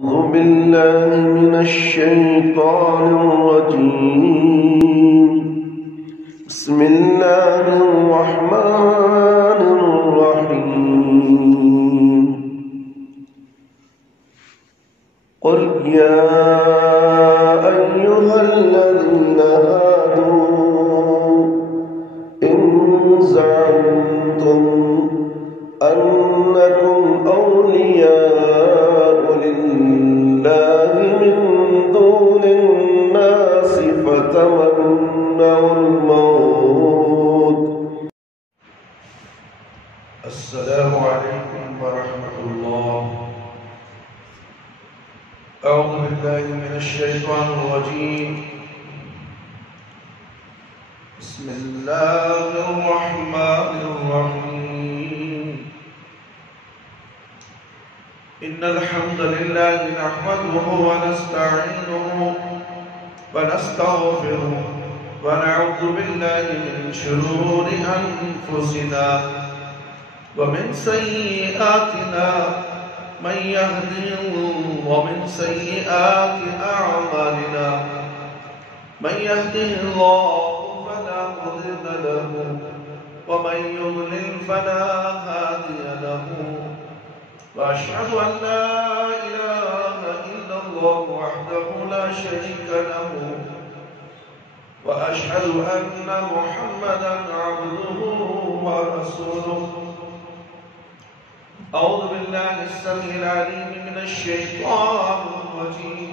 أعوذ بالله من الشيطان الرجيم. بسم الله الرحمن الرحيم. قل يا أيها الذين هادوا إن زعمتم أنكم أولياء لله من دون الناس فتمنوا الموت. السلام عليكم ورحمة الله. أعوذ بالله من الشيطان الرجيم. بسم الله الرحمن الرحيم. إن الحمد لله نحمده ونستعينه ونستغفره ونعوذ بالله من شرور أنفسنا ومن سيئاتنا من يهده ومن سيئات أعمالنا. من يهده الله فلا مضل له ومن يضلل فلا هادي له. وأشهد أن لا إله إلا الله وحده لا شريك له وأشهد أن محمدا عبده ورسوله. أعوذ بالله السميع العليم من الشيطان الرجيم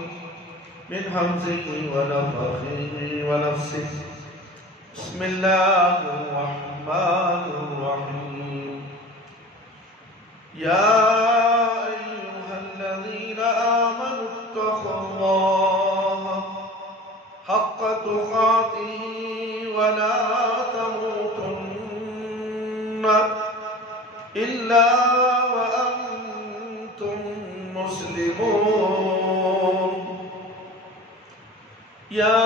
من همزه ونفخه ونفسه. بسم الله الرحمن الرحيم. يا أيها الذين آمنوا اتقوا الله حق تقاته ولا تموتن إلا وأنتم مسلمون. يا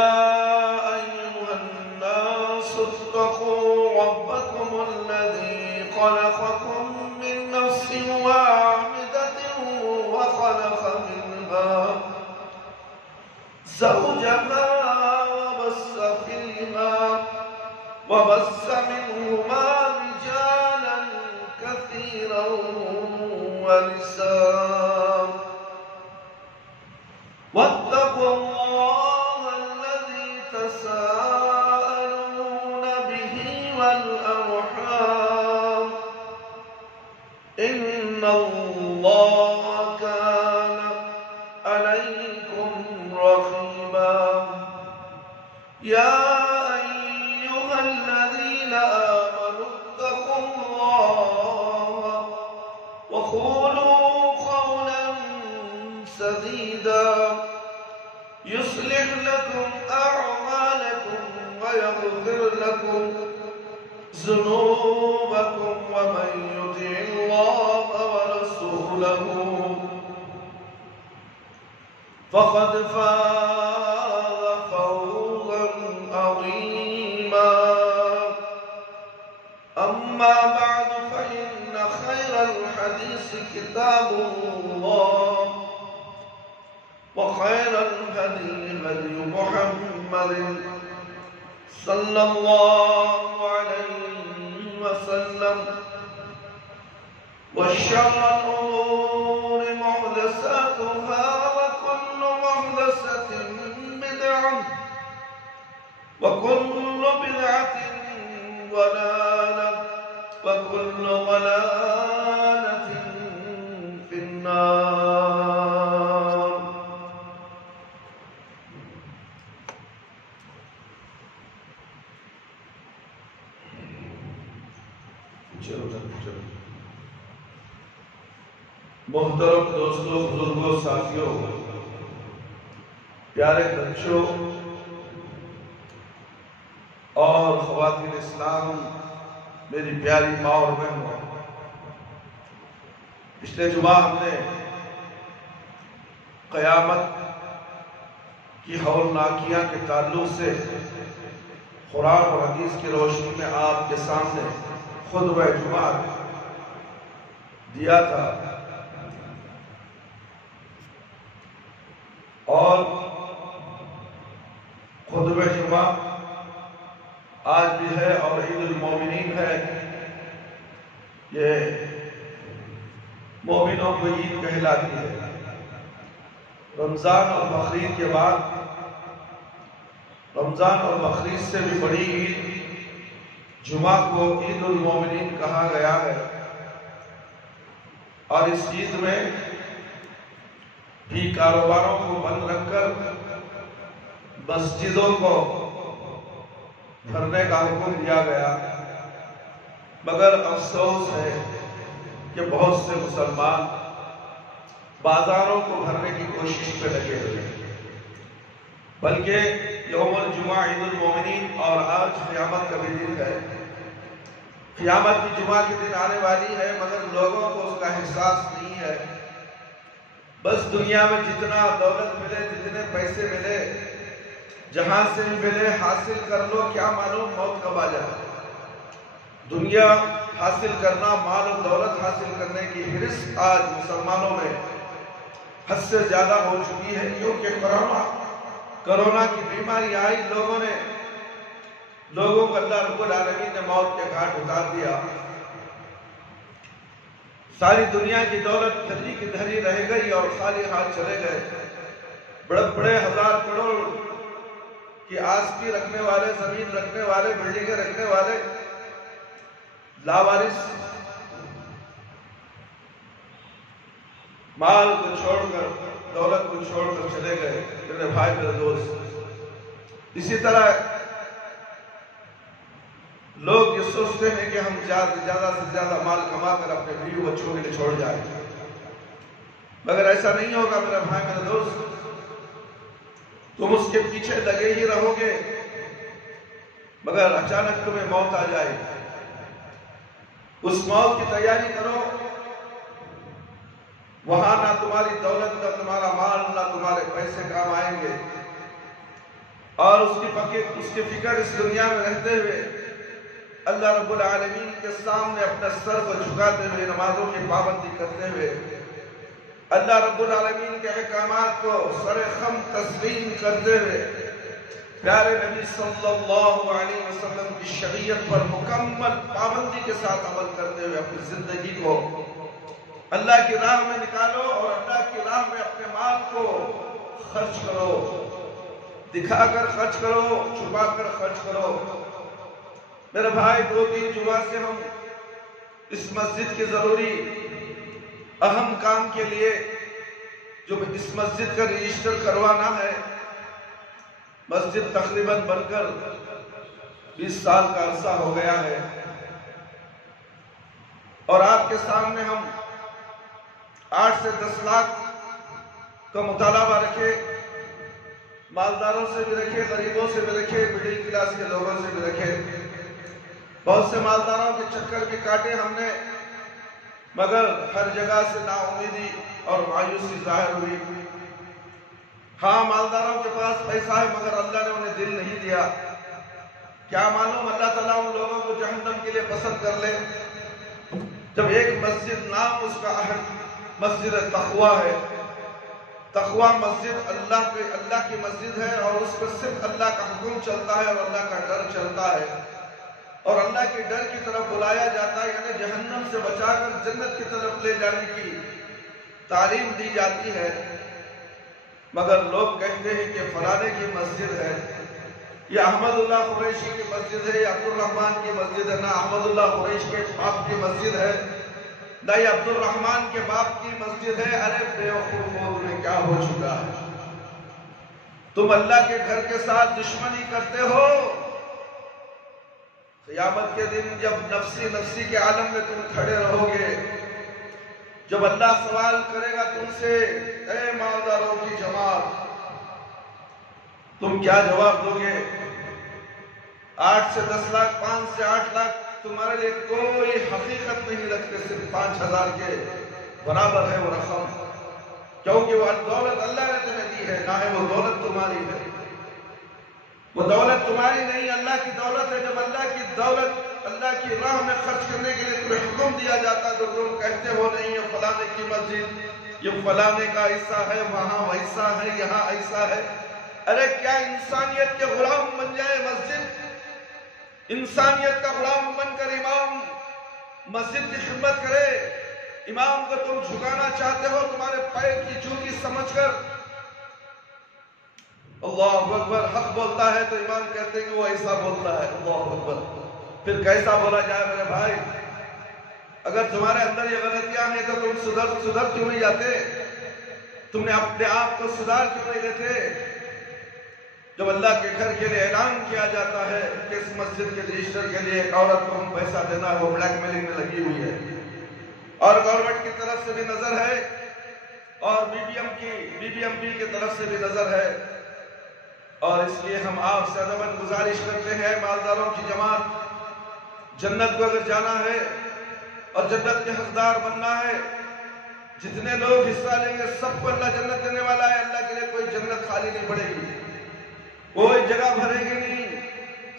أيها الناس اتقوا ربكم الذي خلقكم من نفس واحدة وخلق منها زوجها وبث منهما رجالا كثيرا ونساء. واتقوا الله الذي تساءلون به والأرحام إن الله كان عليكم رقيبا. يا أيها الذين آمنوا اتقوا الله وقولوا قولا سديدا يصلح لكم أعمالكم ويغفر لكم ذنوبكم ومن يطع الله ورسوله فقد فاز فوزا عظيما. أما بعد فإن خير الحديث كتاب الله وخير الهدي هدي محمد صلى الله عليه وسلم. وشر الأمور محدثاتها وكل محدثة بدعة وكل بدعة ضلالة وكل ضلالة في النار. محترم دوستوں، بزرگوں، ساتھیوں، پیارے بچوں اور خواتین اسلام، میری پیاری ماں اور بہنوں، پچھلے جمعہ ہم نے قیامت کی ہولناکیاں کے تعلق سے قرآن اور حدیث کی روشنی میں آپ کے سامنے خطبہ جمعہ دیا تھا. اور خطبہ جمعہ آج بھی ہے اور عید المومنین ہے. یہ مومنوں کو عید کہلاتی ہے. رمضان اور بقرعید کے بعد رمضان اور بقرعید سے بھی بڑی عید جمعہ کو عید المومنین کہا گیا ہے. اور اس عید میں بھی کاروباروں کو بند رکھ کر مسجدوں کو بھرنے کا حکم دیا گیا. مگر افسوس ہے کہ بہت سے مسلمان بازاروں کو بھرنے کی کوشش پہ لگے ہوئے ہیں. بلکہ یوم الجمعہ عید المومنین اور آج قیامت کا بھی دن ہے. قیامت بھی جمعہ کے دن آنے والی ہے مگر لوگوں کو اس کا احساس نہیں ہے. بس دنیا میں جتنا دولت ملے, جتنے پیسے ملے, جہاں سے بھی ملے حاصل کر لو, کیا معلوم موت کب آ جائے. دنیا حاصل کرنا, مال و دولت حاصل کرنے کی حرص آج مسلمانوں میں حد سے زیادہ ہو چکی ہے. کیونکہ کرونا کی بیماری آئی, لوگوں کو اللہ رب العالمین نے موت کے گھاٹ اتار دیا. ساری دنیا کی دولت دھری کی دھری رہ گئی اور خالی ہاتھ چلے گئے. بڑے بڑے ہزار کروڑ کی آستی رکھنے والے, زمین رکھنے والے, بلڈنگیں رکھنے والے لاوارث مال کو چھوڑ کر, دولت کو چھوڑ کر چلے گئے. میرے بھائی, میرے دوست, اسی طرح لوگ یہ سوچتے ہیں کہ ہم زیادہ سے زیادہ مال کما کر اپنے بیوی بچوں کے لیے چھوڑ جائیں. مگر ایسا نہیں ہوگا میرے بھائی, میرے دوست. تم اس کے پیچھے لگے ہی رہو گے مگر اچانک تمہیں موت آ جائے. اس موت کی تیاری کرو. وہاں نہ تمہاری دولت, نہ تمہارا مال, نہ تمہارے پیسے کام آئیں گے. اور اس کی فکر اس دنیا میں رہتے ہوئے اللہ رب العالمین کے سامنے اپنے سر کو جھکاتے ہوئے, نمازوں کی پابندی کرتے ہوئے, اللہ رب العالمین کے احکامات کو سر خم تسلیم کرتے ہوئے, پیارے نبی صلی اللہ علیہ وسلم کی شریعت پر مکمل پابندی کے ساتھ عمل کرتے ہوئے اپنی زندگی کو اللہ کی راہ میں نکالو اور اللہ کی راہ میں اپنے مال کو خرچ کرو. دکھا کر خرچ کرو, چھپا کر خرچ کرو. میرے بھائی, 2-3 جمعہ سے ہم اس مسجد کے ضروری اہم کام کے لیے جو اس مسجد کا رجسٹر کروانا ہے, مسجد تقریباً بن کر 20 سال کا عرصہ ہو گیا ہے. اور آپ کے سامنے ہم 8 سے 10 لاکھ کا مطالبہ رکھے, مالداروں سے بھی رکھے, غریبوں سے بھی رکھے, مڈل کلاس کے لوگوں سے بھی رکھے. بہت سے مالداروں کے چکر بھی کاٹے ہم نے, مگر ہر جگہ سے نا امیدی اور مایوسی ظاہر ہوئی. ہاں, مالداروں کے پاس پیسہ ہے مگر اللہ نے انہیں دل نہیں دیا. کیا معلوم اللہ تعالیٰ ان لوگوں کو جہنم کے لیے پسند کر لے. جب ایک مسجد, نام اس کا مسجد تقویٰ ہے. تقویٰ مسجد اللہ کی مسجد ہے اور اس پر صرف اللہ کا حکم چلتا ہے اور اللہ کا ڈر چلتا ہے اور اللہ کے ڈر کی طرف بلایا جاتا ہے. یعنی جہنم سے بچا کر جنت کی طرف لے جانے کی تعلیم دی جاتی ہے. مگر لوگ کہتے ہیں کہ فلانے کی مسجد ہے, یہ احمد اللہ قریشی کی مسجد ہے, یہ عبد الرحمن کی مسجد ہے. نہ احمد اللہ قریش کے باپ کی مسجد ہے, نہ یہ عبد الرحمن کے باپ کی مسجد ہے. ارے بیوقوفو, تمہیں کیا ہو چکا ہے؟ تم اللہ کے گھر کے ساتھ دشمنی کرتے ہو. قیامت کے دن جب نفسی کے عالم میں تم کھڑے رہو گے, جب اللہ سوال کرے گا تم سے, اے مالداروں کی جماعت, تم کیا جواب دو گے؟ 8 سے 10 لاکھ, 5 سے 8 لاکھ تمہارے لیے کوئی حقیقت نہیں رکھتے, صرف 5,000 کے برابر ہے وہ رقم. کیونکہ وہ دولت اللہ نے تمہیں دی ہے, نہ ہے وہ دولت تمہاری ہے. وہ دولت تمہاری نہیں, اللہ کی دولت ہے. جب اللہ کی دولت اللہ کی راہ میں خرچ کرنے کے لیے تمہیں حکم دیا جاتا ہے تو تم کہتے ہو نہیں ہے فلانے کی مسجد, یہ فلانے کا ایسا ہے، وہاں ویسا ہے، یہاں ایسا ہے۔ ارے کیا انسانیت کے غلام بن جائے مسجد؟ انسانیت کا غلام بن کر امام مسجد کی خدمت کرے۔ امام کو تم جھکانا چاہتے ہو تمہارے پیر کی جوتی سمجھ کر۔ اللہ اکبر، حق بولتا ہے تو امام کہتے ہیں کہ وہ ایسا بولتا ہے۔ اللہ اکبر، پھر کیسا بولا جائے میرے بھائی؟ اگر تمہارے اندر یہ غلطیاں ہیں تو تم سدھر کیوں نہیں جاتے؟ تم نے اپنے آپ کو سدھار کیوں نہیں لیتے؟ جب اللہ کے گھر کے لیے اعلان کیا جاتا ہے کہ اس مسجد کے رجسٹر کے لیے ایک عورت کو ہم پیسہ دینا ہے، وہ بلیک میلنگ میں لگی ہوئی ہے، اور گورنمنٹ کی طرف سے بھی نظر ہے اور بی بی ایم پی کی طرف سے بھی نظر ہے، اور اس لیے ہم آپ سے ادباً گزارش کرتے ہیں، مالداروں کی جماعت، جنت کو اگر جانا ہے اور جنت کے حقدار بننا ہے، جتنے لوگ حصہ لیں گے سب کو اللہ جنت دینے والا ہے۔ اللہ کے لیے کوئی جنت خالی نہیں پڑے گی، کوئی جگہ بھرے گی نہیں۔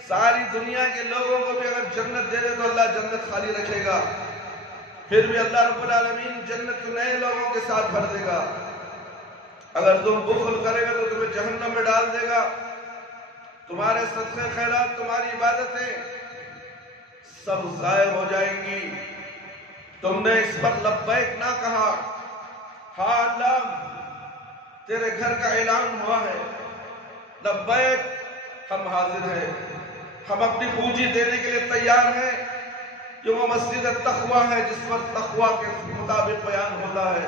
ساری دنیا کے لوگوں کو بھی اگر جنت دے دے تو اللہ جنت خالی رکھے گا، پھر بھی اللہ رب العالمین جنت کو نئے لوگوں کے ساتھ بھر دے گا۔ اگر تم بخل کرے گا تو تمہیں جہنم میں ڈال دے گا۔ تمہارے صدقے خیرات، تمہاری عبادتیں سب ضائع ہو جائیں گی۔ تم نے اس پر لبیک نہ کہا، ہاں اللہ تیرے گھر کا اعلان ہوا ہے، لبیک ہم حاضر ہیں، ہم اپنی پونجی دینے کے لیے تیار ہیں۔ جو وہ مسجد تقویٰ ہے جس پر تقویٰ کے مطابق بیان ہوتا ہے،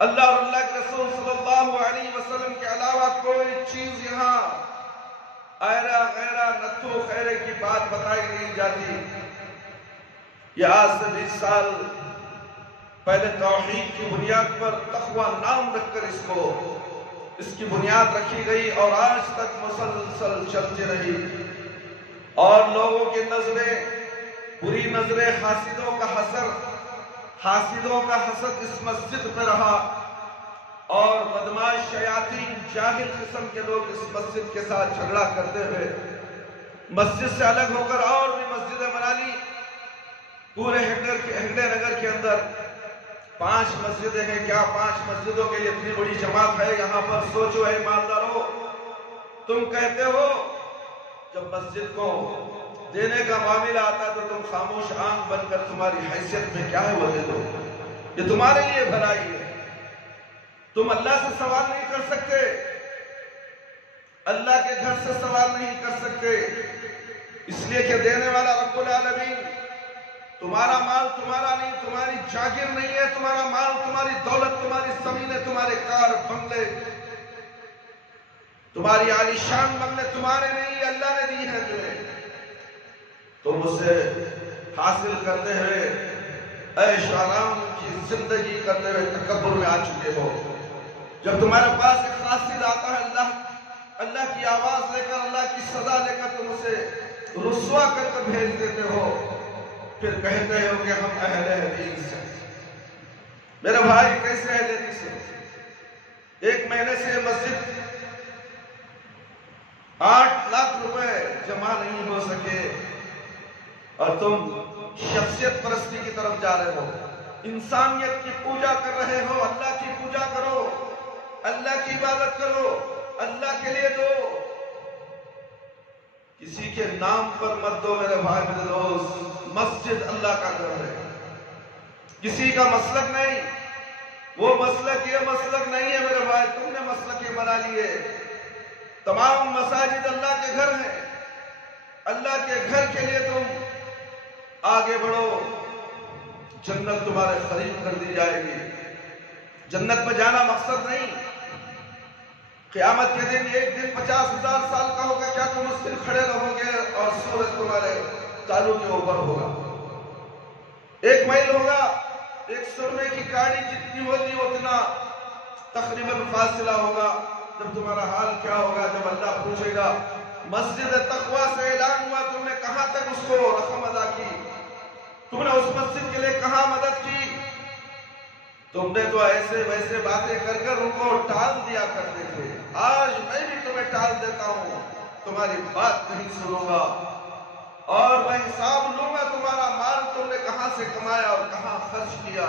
اللہ اور اللہ کے رسول صلی اللہ علیہ وسلم کے علاوہ کوئی چیز یہاں ایرا غیرہ نتھو خیرے کی بات بتائی نہیں جاتی۔ یہ آج سے 20 سال پہلے توحید کی بنیاد پر تقویٰ نام رکھ کر اس کی بنیاد رکھی گئی اور آج تک مسلسل چلتی رہی، اور لوگوں کی نظریں، بری نظریں، حاسدوں کا حسد اس مسجد پہ رہا، اور بدماش شیاطین جاہل قسم کے لوگ اس مسجد کے ساتھ جھگڑا کرتے ہوئے مسجد سے الگ ہو کر اور بھی مسجدیں بنا لی۔ پورے ہنگڑے نگر کے اندر 5 مسجدیں ہیں۔ کیا 5 مسجدوں کے لیے اتنی بڑی جماعت ہے یہاں پر؟ سوچو اے مالدارو، تم کہتے ہو جب مسجد کو دینے کا معاملہ آتا تو تم خاموش آنکھ بن کر تمہاری حیثیت میں کیا ہے وہ دے دو، یہ تمہارے لیے بھلائی ہے۔ تم اللہ سے سوال نہیں کر سکتے، اللہ کے گھر سے سوال نہیں کر سکتے، اس لیے کہ دینے والا رب العالمین۔ تمہارا مال تمہارا نہیں، تمہاری جاگیر نہیں ہے، تمہارا مال، تمہاری دولت، تمہاری زمینیں، تمہارے کار بنگلے، تمہاری عالیشان بنگلے تمہارے نہیں، اللہ نے دی ہے تمہیں۔ تم اسے حاصل کرتے ہوئے عیش آرام کی زندگی کرتے ہوئے تکبر میں آ چکے ہو۔ جب تمہارے پاس ایک قاصد آتا ہے اللہ کی آواز لے کر، اللہ کی صدا لے کر، تم اسے رسوا کر بھیج دیتے ہو، پھر کہتے ہو کہ ہم اہل حدیث ہیں۔ میرے بھائی کیسے اہل حدیث ہیں؟ 1 مہینے سے مسجد 8 لاکھ روپے جمع نہیں ہو سکے اور تم شخصیت پرستی کی طرف جا رہے ہو، انسانیت کی پوجا کر رہے ہو۔ اللہ کی پوجا کرو، اللہ کی عبادت کرو، اللہ کے لیے دو، کسی کے نام پر مت دو میرے بھائی میرے دوست۔ مسجد اللہ کا گھر ہے، کسی کا مسلک نہیں، وہ مسلک یہ مسلک نہیں ہے میرے بھائی، تم نے مسلک یہ بنا لیے۔ تمام مساجد اللہ کے گھر ہیں، اللہ کے گھر کے لیے تم آگے بڑھو، جنت تمہارے قریب کر دی جائے گی۔ جنت میں جانا مقصد نہیں، قیامت کے دن ایک دن 50,000 سال کا ہوگا، کیا تم اس دن کھڑے رہو گے اور سورج تمہارے تالو کے اوپر ہوگا؟ 1 میل ہوگا، ایک سرمے کی کاڑی جتنی ہوگی اتنا تقریباً فاصلہ ہوگا۔ جب تمہارا حال کیا ہوگا جب اللہ پوچھے گا مسجد تقویٰ سے اعلان ہوا، تم نے کہاں تک اس کو رقم ادا کی، تم نے اس مسجد کے لیے کہاں مدد کی؟ تم نے تو ایسے ویسے باتیں کر کر ان کو ٹال دیا کرتے تھے، آج میں بھی تمہیں ٹال دیتا ہوں، تمہاری بات نہیں سنوں گا اور میں حساب لوں گا تمہارا مال تم نے کہاں سے کمایا اور کہاں خرچ کیا۔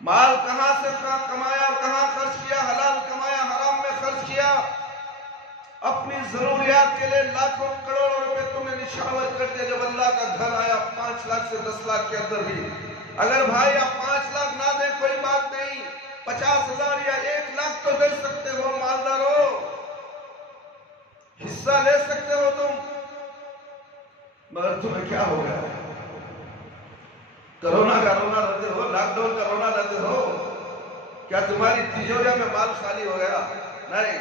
مال کہاں سے کمایا اور کہاں خرچ کیا؟ حلال کمایا، حرام میں خرچ کیا۔ اپنی ضروریات کے لیے لاکھوں کروڑوں روپے تم نے نشاور کر دیا۔ جب اللہ کا گھر آیا 5 لاکھ سے 10 لاکھ کے اندر بھی، اگر بھائی آپ 5 لاکھ نہ دیں کوئی بات نہیں، 50,000 یا 1 لاکھ تو دے سکتے ہو، مالدار ہو، حصہ لے سکتے ہو تم، مگر تمہیں کیا ہو گیا؟ کرونا کا رونا لیتے ہو، لاک ڈاؤن کا رونا لیتے ہو، کیا تمہاری تجوریہ میں مال خالی ہو گیا؟ نہیں،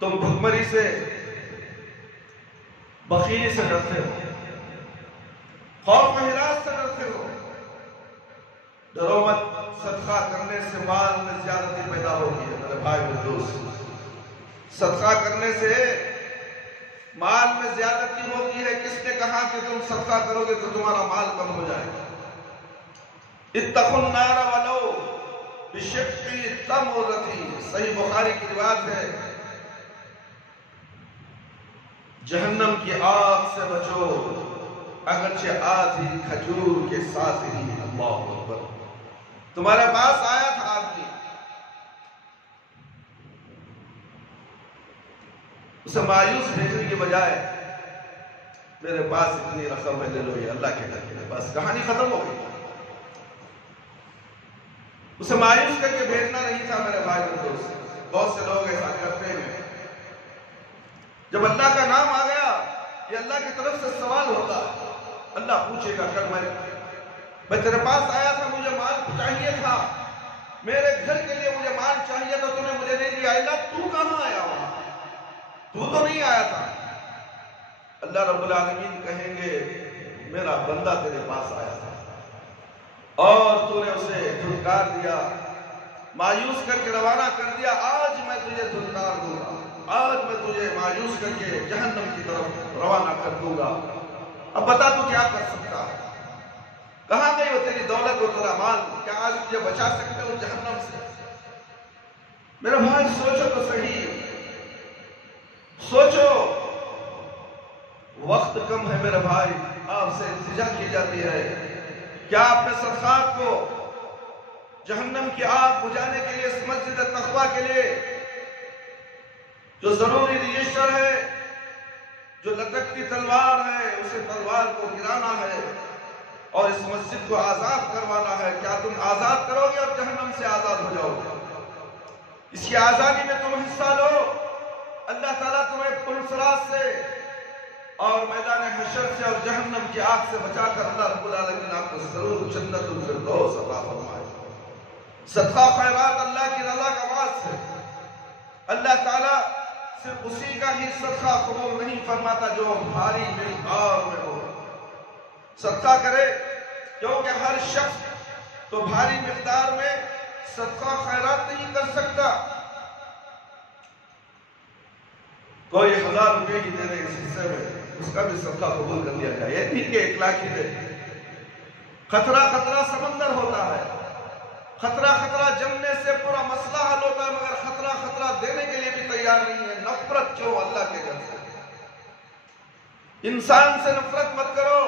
تم بھکمری سے، بخیلی سے ڈرتے ہو، خوف و ہراس سے ڈرتے ہو۔ ڈرو مت، صدقہ کرنے سے مال میں زیادتی پیدا ہوگی ہے میرے بھائی میرے دوست۔ صدقہ کرنے سے مال میں زیادتی ہوتی ہے۔ کس نے کہا کہ تم صدقہ کرو گے تو تمہارا مال کم ہو جائے گا؟ اتقوا النار ولو بشق تمرۃ، صحیح بخاری کی روایت ہے، جہنم کی آگ سے بچو اگرچہ آدھی کھجور کے ساتھ ہی۔ اللہ اکبر۔ تمہارے پاس آیا تھا آدمی، اسے مایوس بھیجنے کی بجائے میرے پاس اتنی رقم ہے، لے لو، یہ اللہ کے گھر کے لیے، بس کہانی ختم ہو گئی۔ اسے مایوس کر کے بھیجنا نہیں تھا میرے بھائی اور دوست۔ بہت سے لوگ ایسا کرتے ہیں، جب اللہ کا نام آ گیا یہ اللہ کی طرف سے سوال ہوتا ہے، اللہ پوچھے گا کل میں تیرے پاس آیا تھا، مجھے مال چاہیے تھا، میرے گھر کے لیے مجھے مال چاہیے تھا، تو نے مجھے نہیں دیا، اللہ تو کہاں آیا وہاں؟ تو نہیں آیا تھا۔ اللہ رب العالمین کہیں گے میرا بندہ تیرے پاس آیا تھا اور تو نے اسے دھتکار دیا، مایوس کر کے روانہ کر دیا، آج میں تجھے دھتکار دوں گا، آج میں تجھے مایوس کر کے جہنم کی طرف روانہ کر دوں گا۔ اب بتا تو کیا کر سکتا ہے؟ کہاں گئی وہ تیری دولت و تیرا مال؟ کیا آج تجھے بچا سکتے ہو جہنم سے؟ میرے بھائی سوچو تو صحیح، سوچو، وقت کم ہے میرے بھائی، آپ سے التجا کی جاتی ہے، کیا اپنے صدقات کو جہنم کی آگ بجھانے کے لیے، اس مسجد تقویٰ کے لیے جو ضروری رجسٹر ہے، جو لٹکتی تلوار ہے، اسے تلوار کو گرانا ہے اور اس مسجد کو آزاد کروانا ہے، کیا تم آزاد کرو گے اور جہنم سے آزاد ہو جاؤ گے؟ اس کی آزادی میں تم حصہ لو، اللہ تعالیٰ تمہیں پرسرات سے اور میدان حشر سے اور جہنم کی آگ سے بچا کر اللہ رب العالمین آپ کو ضرور جنت الفردوس عطا فرمائے۔ صدقہ خیرات اللہ کی رضا کا واسطہ ہے، اللہ تعالیٰ صرف اسی کا ہی صدقہ قبول نہیں فرماتا جو بھاری مقدار میں ہو۔ صدقہ کرے کیونکہ ہر شخص تو بھاری مقدار میں صدقہ خیرات نہیں کر سکتا، کوئی 1000 روپے ہی دے دے اس حصے میں، اس کا بھی صدقہ قبول کر لیا جائے، یہ نہیں کہ 1 لاکھ ہی دے۔ خطرہ خطرہ سمندر ہوتا ہے، خطرہ خطرہ جمنے سے پورا مسئلہ حل ہوتا ہے، مگر خطرہ خطرہ دینے کے لیے بھی تیار نہیں ہے۔ نفرت کیوں اللہ کے گھر سے؟ انسان سے نفرت مت کرو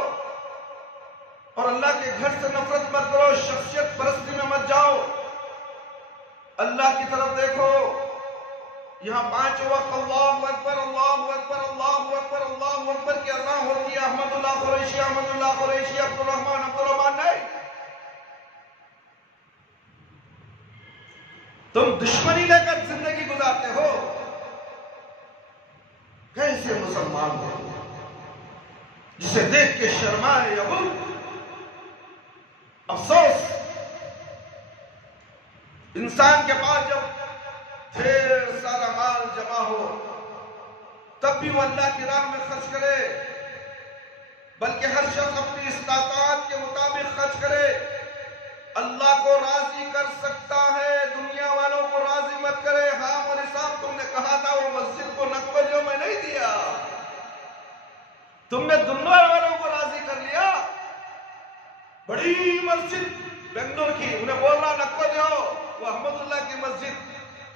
اور اللہ کے گھر سے نفرت مت کرو، شخصیت پرستی میں مت جاؤ، اللہ کی طرف دیکھو۔ یہاں 5 وقت اللہ اکبر اللہ اکبر اللہ اکبر اللہ اکبر کی اذان ہوتی ہے، احمد اللہ قریشی احمد اللہ قریشی عبد الرحمن نہیں، تم دشمنی لے کر زندگی گزارتے ہو۔ کیسے مسلمان ہو جسے دیکھ کے شرمائے یا افسوس۔ انسان کے پاس جب ڈھیر سارا مال جمع ہو تب بھی وہ اللہ کی راہ میں خرچ کرے، بلکہ ہر شخص اپنی استطاعت کے مطابق خرچ کرے۔ اللہ کو راضی کر سکتا ہے، دنیا والوں کو راضی مت کرے۔ ہاں مولی صاحب تم نے کہا تھا وہ مسجد کو نقبہ جو میں نہیں دیا، تم نے دنیا والوں کو راضی کر لیا۔ بڑی مسجد بنگلور کی انہیں بول رہا نقبہ دو، وہ احمد اللہ کی مسجد،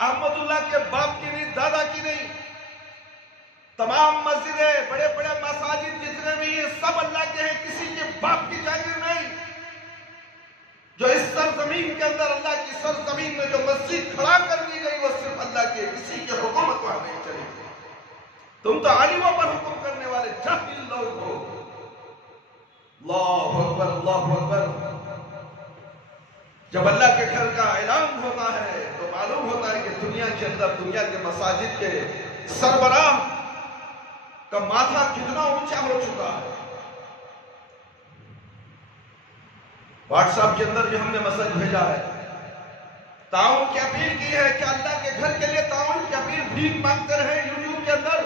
احمد اللہ کے باپ کی نہیں، دادا کی نہیں، تمام مسجدیں بڑے بڑے مساجد جتنے بھی ہیں سب اللہ کے ہیں، کسی کے باپ کی جاگیر نہیں۔ گے، کسی کے حکومت پر نہیں چلے گی۔ تم تو عالموں پر حکم کرنے والے جاہل لوگ ہو۔ اللہ اکبر، اللہ اکبر۔ جب اللہ کے گھر کا اعلان ہوتا ہے تو معلوم ہوتا ہے کہ دنیا کے اندر، دنیا کے مساجد کے سربراہ کا ماتھا کتنا اونچا ہو چکا ہے۔ واٹس ایپ کے اندر بھی ہم نے میسج بھیجا ہے، تعاون کی اپیل کی ہے کہ اللہ کے گھر کے لیے تعاون کی اپیل بھیک مانگتے رہے یوٹیوب کے اندر،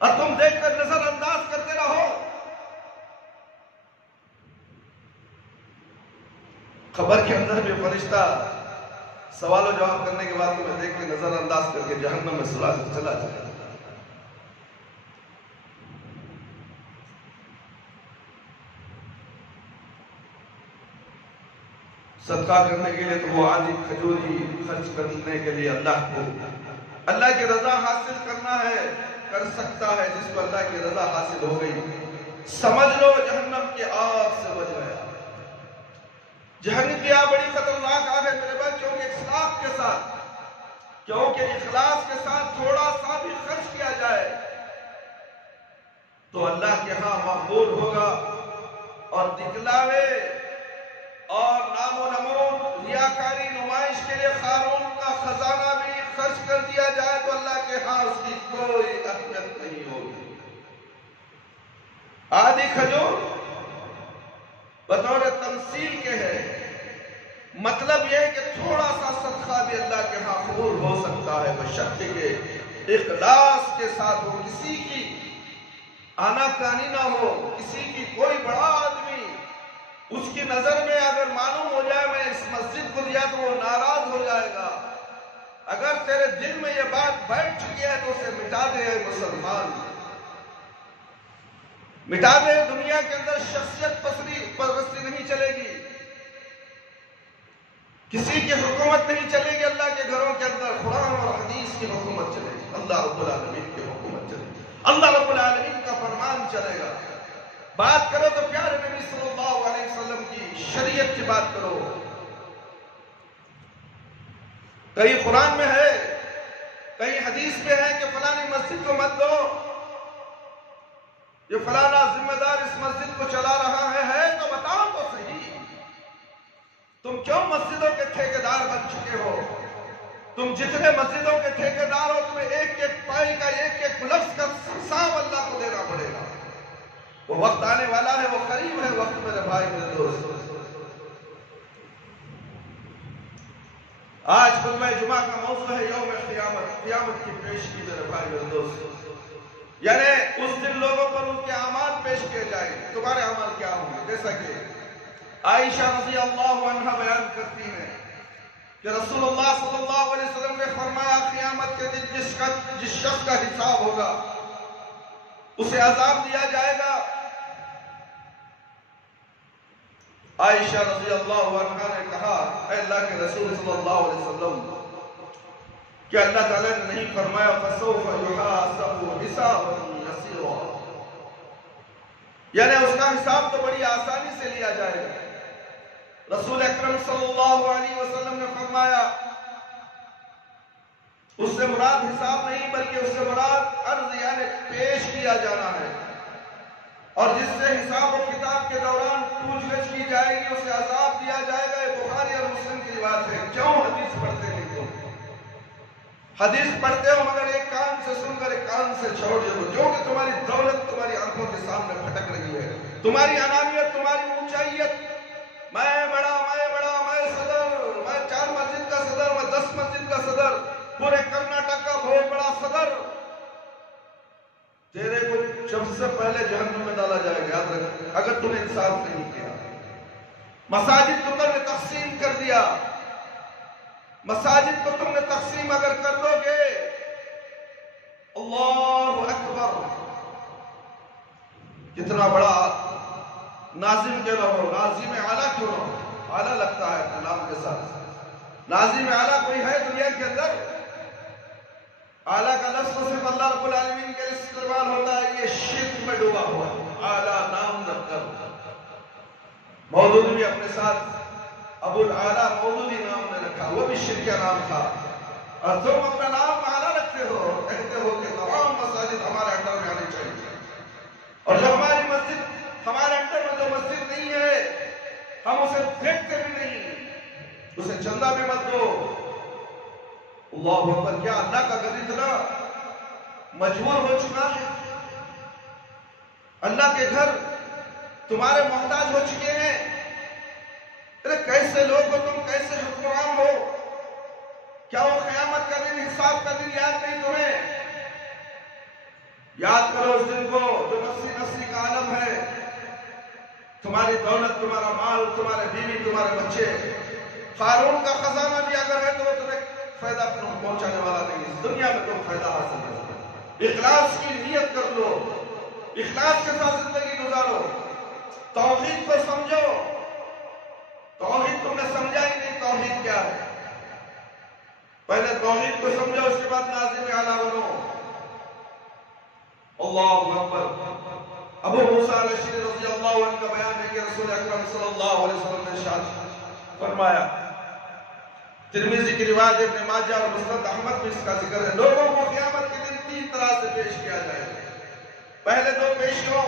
اور تم دیکھ کر نظر انداز کرتے رہو۔ خبر کے اندر بھی فرشتہ سوال و جواب کرنے کے بعد تمہیں دیکھ کے نظر انداز کر کے جہنم میں چلا جائے۔ صدقہ کرنے کے لیے تو وہ آدھی کھجوری خرچ کرنے کے لیے اللہ کو، اللہ کی رضا حاصل کرنا ہے، کر سکتا ہے۔ جس کو اللہ کی رضا حاصل ہو گئی، سمجھ لو جہنم کی آگ سے بچ گیا۔ جہنم کی آگ بڑی خطرناک آگ ہے میرے بھائی، کیونکہ اخلاص کے ساتھ تھوڑا سا بھی خرچ کیا جائے تو اللہ کے ہاں مقبول ہوگا، اور دکھلاوے اور نام و نمود، ریاکاری، نمائش کے لیے قارون کا خزانہ بھی خرچ کر دیا جائے تو اللہ کے ہاں اس کی کوئی اہمیت نہیں ہوگی۔ آدھی کھجور بطور تمثیل کے ہے، مطلب یہ ہے کہ تھوڑا سا صدقہ بھی اللہ کے ہاں قبول ہو سکتا ہے، بشرط کہ اخلاص کے ساتھ ہو، کسی کی آناکانی نہ ہو، کسی کی کوئی بڑا آدمی اس کی نظر میں اگر معلوم ہو جائے میں اس مسجد کو دیا تو وہ ناراض ہو جائے گا۔ اگر تیرے دل میں یہ بات بیٹھ چکی ہے تو اسے مٹا دے اے مسلمان، مٹا دے۔ دنیا کے اندر شخصیت پرستی نہیں چلے گی، کسی کی حکومت نہیں چلے گی اللہ کے گھروں کے اندر، قرآن اور حدیث کی حکومت چلے گی، اللہ رب العالمین کی حکومت چلے گی، اللہ رب العالمین کا فرمان چلے گا۔ بات کرو تو پیارے نبی صلی اللہ علیہ وسلم کی شریعت کی بات کرو۔ کئی قرآن میں ہے، کئی حدیث میں ہے کہ فلانی مسجد کو مت دو، یہ فلانا ذمہ دار اس مسجد کو چلا رہا ہے تو بتاؤ تو صحیح، تم کیوں مسجدوں کے ٹھیکیدار بن چکے ہو؟ تم جتنے مسجدوں کے ٹھیکیدار ہو تمہیں ایک ایک پائی کا، ایک ایک لفظ کا حساب اللہ کو دینا پڑے گا۔ وہ وقت آنے والا ہے، وہ قریب ہے وقت میرے بھائی میرے دوست۔ آج خطبہ جمعہ کا موضوع ہے یوم قیامت، قیامت کی پیشگی میرے بھائی میرے دوست، یعنی اس دن لوگوں پر ان کے اعمال پیش کیے جائیں گے۔ تمہارے اعمال کیا ہوں گے؟ جیسا کہ عائشہ رضی اللہ عنہ بیان کرتی ہیں کہ رسول اللہ صلی اللہ علیہ وسلم نے فرمایا قیامت کے دن جس شخص کا حساب ہوگا اسے عذاب دیا جائے گا۔ عائشہ رضی اللہ عنہ نے کہا اے اللہ کے رسول صلی اللہ علیہ وسلم، کہ اللہ تعالیٰ نے نہیں فرمایا فَسَوْفَ يُحَاسَبُ حِسَابًا يَسِيرًا، یعنی اس کا حساب تو بڑی آسانی سے لیا جائے گا۔ رسول اکرم صلی اللہ علیہ وسلم نے فرمایا اس سے مراد حساب نہیں بلکہ اس سے مراد عرض یعنی پیش کیا جانا ہے، اور جس سے حساب و کتاب کے دوران پوچھ گچھ کی جائے گی اسے عذاب دیا جائے گا۔ یہ بخاری اور مسلم کی روایت ہے۔ کیوں حدیث پڑھتے نہیں تم؟ حدیث پڑھتے ہو مگر ایک کان سے سن کر ایک کان سے چھوڑ دو، جو کہ تمہاری دولت تمہاری آنکھوں کے سامنے پھٹک رہی ہے، تمہاری انانیت، تمہاری اونچائیت، میں بڑا، میں صدر، میں 4 مسجد کا صدر، میں 10 مسجد کا صدر، پورے کرناٹک کا بہت بڑا صدر، تیرے کو سب سے پہلے جہنم میں ڈالا جائے گا، یاد رکھ، اگر تم نے انصاف نہیں کیا۔ مساجد کو تم نے تقسیم کر دیا، مساجد کو تم نے تقسیم اگر کر دو گے، اللہ اکبر، کتنا بڑا ناظم کیوں نہ ہو، ناظم اعلیٰ کیوں نہ ہو، اعلیٰ لگتا ہے اپنے نام کے ساتھ، ناظم اعلیٰ کوئی ہے دنیا کے اندر؟ اعلیٰ کا لفظ صرف اللہ رب العالمین کے لیے استعمال ہوتا ہے، یہ شرک میں ڈوبا ہوا ہے، اعلیٰ نام رکھ کر۔ مولود بھی اپنے ساتھ ابو العلا مودودی نام نے رکھا، وہ بھی شرکیہ نام تھا، اور تم اپنا نام اعلیٰ رکھتے ہو، کہتے ہو کہ تمام مساجد ہمارے انڈر میں آنی چاہیے، اور جو ہماری مسجد ہمارے انڈر میں جو مسجد نہیں ہے ہم اسے دیکھتے بھی نہیں، اسے چندہ بھی مت دو۔ اللہ اکبر! کیا اللہ کا گھر اتنا مجبور ہو چکا ہے؟ اللہ کے گھر تمہارے محتاج ہو چکے ہیں؟ ارے کیسے لوگ ہو تم، کیسے حکمران ہو؟ کیا وہ قیامت کا دن، حساب کا دن یاد نہیں تمہیں؟ یاد کرو اس دن کو جو نفسی نفسی کا عالم ہے، تمہاری دولت، تمہارا مال، تمہارے بیوی، تمہارے بچے، قارون کا خزانہ بھی اگر ہے تو وہ تمہیں فائدہ پہنچانے والا نہیں، اس دنیا میں تم فائدہ حاصل کرو۔ اخلاص کی نیت کر لو، اخلاص کے ساتھ زندگی گزارو، توحید کو سمجھو۔ توحید تم نے سمجھا ہی نہیں، توحید کیا ہے؟ پہلے توحید کو سمجھو، اس کے بعد ناظم اعلیٰ بنو۔ اللہ اکبر! ابو موسیٰ الاشعری رضی اللہ عنہ کا بیان ہے کہ رسول اکرم صلی اللہ علیہ وسلم نے ارشاد فرمایا، ترمذی کی روایت، ابن ماجہ اور مسند احمد میں اس کا ذکر ہے، لوگوں کو قیامت کے دن 3 طرح سے پیش کیا جائے گا۔ پہلے 2 پیشیوں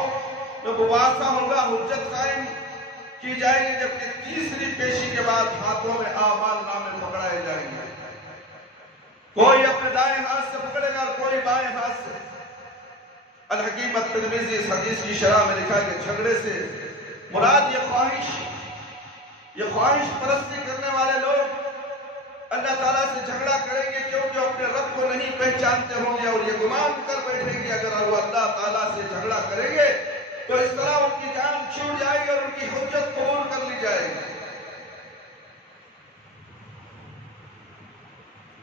میں مباحثہ ہوگا، حجت قائم کی جائے گی، جبکہ تیسری پیشی کے بعد ہاتھوں میں اعمال نامے پکڑائے جائیں گے، کوئی اپنے دائیں ہاتھ سے پکڑے گا اور کوئی بائیں ہاتھ سے۔ الحکیم الترمذی اس حدیث کی شرح میں لکھا کہ جھگڑے سے مراد یہ خواہش پرستی کرنے والے لوگ اللہ تعالیٰ سے جھگڑا کریں گے کیونکہ اپنے رب کو نہیں پہچانتے ہوں گے، اور یہ گمان کر بیٹھیں گے اگر وہ اللہ تعالیٰ سے جھگڑا کریں گے تو اس طرح ان کی جان چھوٹ جائے گی اور ان کی حجت قبول کر لی جائے گی۔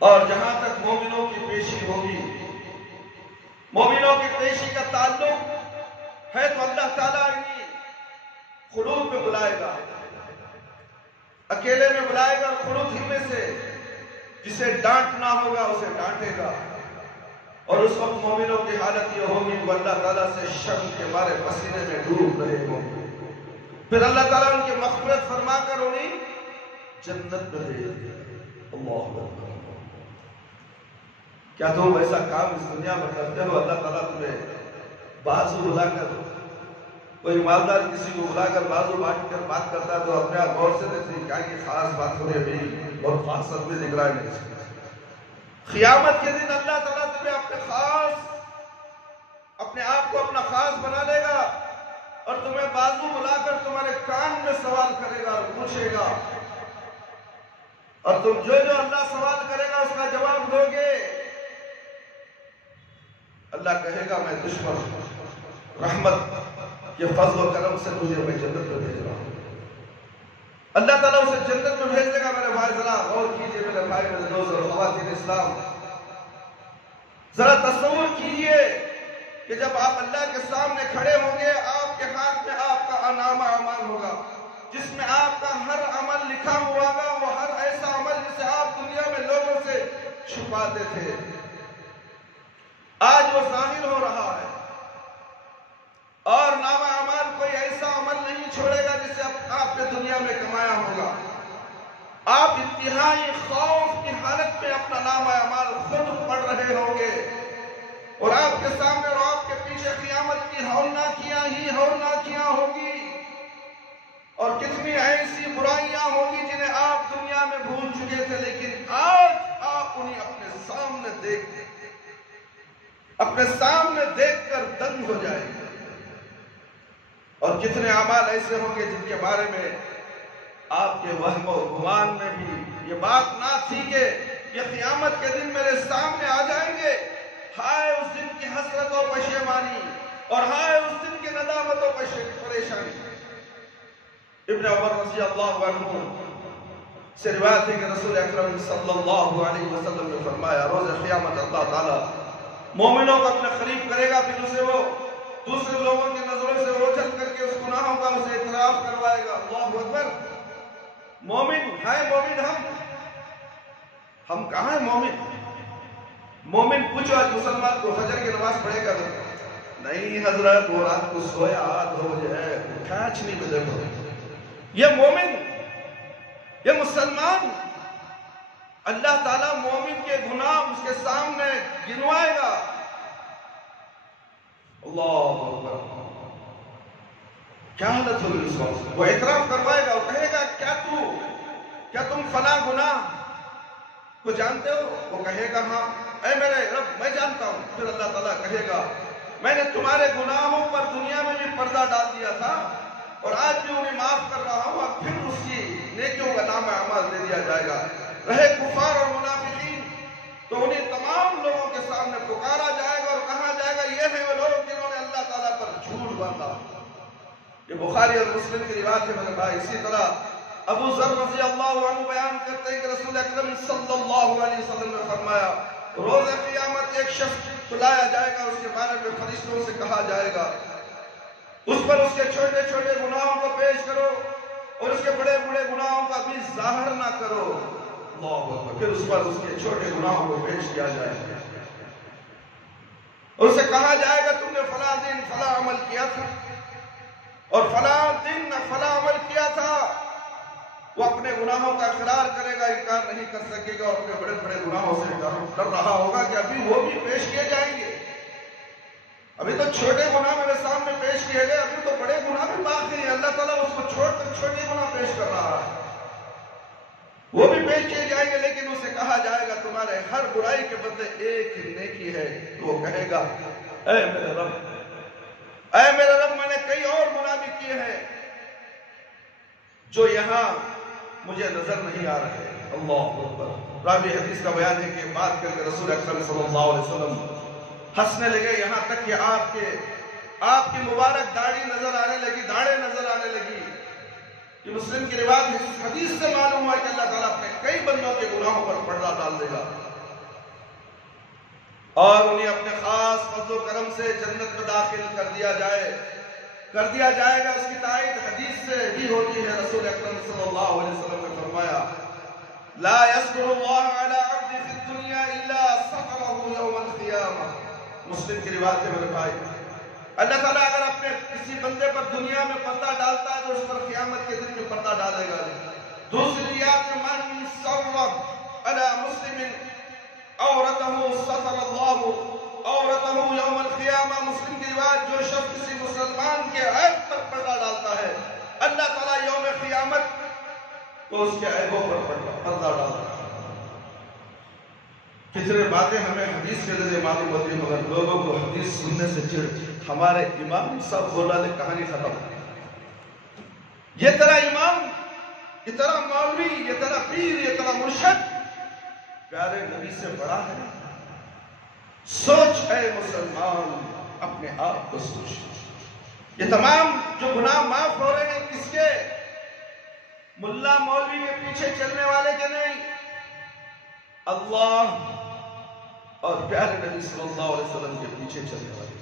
اور جہاں تک مومنوں کی پیشی ہوگی، مومنوں کی پیشی کا تعلق ہے تو اللہ تعالیٰ انہیں خلوت میں بلائے گا، اکیلے میں بلائے گا، خلوت ہی میں سے جسے ڈانٹنا ہوگا اسے ڈانٹے گا، اور اس وقت مومنوں کی حالت یہ ہوگی کہ اللہ تعالیٰ سے شرم کے مارے پسینے میں ڈوب رہے ہوں گے، پھر اللہ تعالیٰ ان کی مغفرت فرما کر انہیں جنت میں دے دے۔ اللہ اکبر! کیا تم ایسا کام اس دنیا میں کرتے ہو؟ اللہ تعالیٰ تمہیں بازو بلا کر، کوئی مالدار کسی کو بلا کر بازو بانٹ کر بات کرتا ہے تو اپنے آپ غور سے دیکھتے کیا یہ خاص بات ہو رہی ہے اور خاص سب میں ذکر ہے نہیں۔ قیامت کے دن اللہ تعالیٰ تمہیں اپنے آپ کو اپنا خاص بنا لے گا اور تمہیں بازو بلا کر تمہارے کان میں سوال کرے گا اور پوچھے گا، اور تم جو اللہ سوال کرے گا اس کا جواب دو گے۔ اللہ کہے گا میں دشمن رحمت کے فضل و کرم سے تجھے میں جنت میں بھیج رہا ہوں۔ اللہ تعالیٰ اسے جنت میں بھیج دے گا۔ میرے بھائی ذرا غور کیجئے، میرے بھائی میرے دوست اور خواتین اسلام، ذرا تصور کیجئے کہ جب آپ اللہ کے سامنے کھڑے ہوں گے، آپ کے ہاتھ میں آپ کا نامہ اعمال ہوگا جس میں آپ کا ہر عمل لکھا ہوا ہوگا، وہ ہر ایسا عمل جسے آپ دنیا میں لوگوں سے چھپاتے تھے، آج وہ ظاہر ہو رہا ہے، اور نامہ اعمال کوئی ایسا عمل نہیں چھوڑے گا جسے آپ نے دنیا میں کمایا ہوگا۔ آپ انتہائی خوف کی حالت میں اپنا نامہ اعمال خود پڑھ رہے ہوں گے، اور آپ کے سامنے اور آپ کے پیچھے قیامت کی ہولناکیاں ہی ہولناکیاں ہوگی، اور کتنی ایسی برائیاں ہوگی جنہیں آپ دنیا میں بھول چکے تھے، لیکن آج آپ انہیں اپنے سامنے دیکھ کر دنگ ہو جائیں گے۔ اور کتنے اعمال ایسے ہوں گے جن کے بارے میں آپ کے وہم و گمان میں بھی یہ بات نہ تھی کہ یہ قیامت کے دن میرے سامنے آ جائیں گے۔ ہائے اس دن کی حسرت و پشیمانی، اور ہائے اس دن کی ندامت و پریشانی۔ ابن عمر رضی اللہ عنہ سے روایت ہے کہ رسول اکرم صلی اللہ علیہ وسلم نے فرمایا، روز قیامت اللہ تعالیٰ مومنوں کو اپنے قریب کرے گا، پھر اسے وہ دوسرے لوگوں کی نظروں سے اوجھل کر کے اس گناہوں کا اسے اعتراف کروائے گا۔ اللہ اکبر! مومن ہے، مومن ہم کہاں ہیں مومن؟ مومن پوچھو آج مسلمان کو فجر کی نماز پڑھے گا؟ نہیں حضرت، وہ رات کو سویا 2 بجے ہے، کھانچ نہیں ملے گا۔ یہ مومن یہ مسلمان اللہ تعالیٰ مومن کے گناہ اس کے سامنے گنوائے گا. اللہ اکبر. کیا حالت ہوگی اس وقت؟ وہ اعتراف کروائے گا، وہ کہے گا کیا تم فلاں گناہ کو جانتے ہو؟ وہ کہے گا ہاں. اے میرے رب میں جانتا ہوں. پھر اللہ تعالیٰ کہے گا میں نے تمہارے گناہوں پر دنیا میں بھی پردہ ڈال دیا تھا اور آج بھی انہیں معاف کر رہا ہوں. اور پھر اس کی نیکیوں کا نام اعمال دے دیا جائے گا. رہے کفار اور منافقین تو انہیں تمام لوگوں کے سامنے پکارا جائے گا اور کہا جائے گا یہ ہیں وہ لوگ جنہوں نے اللہ تعالیٰ پر جھوٹ باندھا. یہ بخاری اور مسلم کی روایت ہے میرے بھائی. اسی طرح ابو ذر رضی اللہ عنہ بیان کرتے ہیں کہ رسول اکرم صلی اللہ علیہ وسلم نے فرمایا روز قیامت ایک شخص بلایا جائے گا، اس کے بارے میں فرشتوں سے کہا جائے گا اس پر اس کے چھوٹے چھوٹے گناہوں کو پیش کرو اور اس کے بڑے بڑے گناہوں کا بھی ظاہر نہ کرو. اللہ اکبر. پھر اس پر اس کے چھوٹے گناہوں کو پیش کیا جائے گا اور اسے کہا جائے گا تم نے فلاں دن فلاں عمل کیا تھا اور فلاں دن فلاں عمل کیا تھا. وہ اپنے گناہوں کا اقرار کرے گا، انکار نہیں کر سکے گا اور اپنے بڑے بڑے گناہوں سے ڈر رہا ہوگا کہ ابھی وہ بھی پیش کیے جائیں گے. ابھی تو چھوٹے گناہ میرے سامنے پیش کیے گئے، ابھی تو بڑے گناہ بھی باقی ہیں. اللہ تعالیٰ اس کو چھوڑ کر چھوٹے گناہ پیش کر رہا ہے، وہ بھی پیش کیے جائیں گے. لیکن اسے کہا جائے گا تمہارے ہر برائی کے بدلے ایک ہی نیکی ہے. تو وہ کہے گا اے میرے رب میں نے کئی اور گناہ بھی کیے ہیں جو یہاں مجھے نظر نہیں آ رہے. اللہ اکبر. راوی حدیث کا بیان ہے کہ بات کر کے رسول اکرم صلی اللہ علیہ وسلم ہنسنے لگے، یہاں تک کہ آپ کی مبارک داڑھی نظر آنے لگی، داڑھیں نظر آنے لگی. یہ مسلم کی روایت حدیث سے معلوم ہوا کہ اللہ تعالیٰ اپنے کئی بندوں کے گناہوں پر پردہ ڈال دے گا اور انہیں اپنے خاص فضل و کرم سے جنت میں داخل کر دیا جائے گا. اس کی تائید حدیث سے بھی ہوتی ہے. رسول اکرم صلی اللہ علیہ وسلم نے فرمایا لا يستر الله على عبد في الدنيا الا ستره يوم القيامة. مسلم کی روایت ہے میرے بھائی. اللہ تعالیٰ اگر اپنے کسی بندے پر دنیا میں پردہ ڈالتا ہے تو اس پر قیامت کے دن میں پردہ ڈالے گا. دوسری روایت میں من سر على مسلم عورته ستر الله عورته یوم القیامہ. مسلم کی روایت جو شخص کسی مسلمان کے عیب پر پردہ ڈالتا ہے اللہ تعالیٰ یوم قیامت تو اس کے عیبوں پر پردہ ڈالتا ہے. کتنے باتیں ہمیں حدیث کے ذریعے معلوم ہوتی ہیں مگر لوگوں کو حدیث سننے سے چڑ. ہمارے امام سب بولا لے کہانی ختم. یہ تیرا امام، یہ تیرا مولوی، یہ تیرا پیر، یہ تیرا مرشد پیارے نبی سے بڑا ہے. سوچ اے مسلمان، اپنے آپ کو سوچ. یہ تمام جو گناہ معاف ہو رہے ہیں کس کے؟ ملا مولوی کے پیچھے چلنے والے کے نہیں، اللہ اور پیارے نبی صلی اللہ علیہ وسلم کے پیچھے چلنے والے.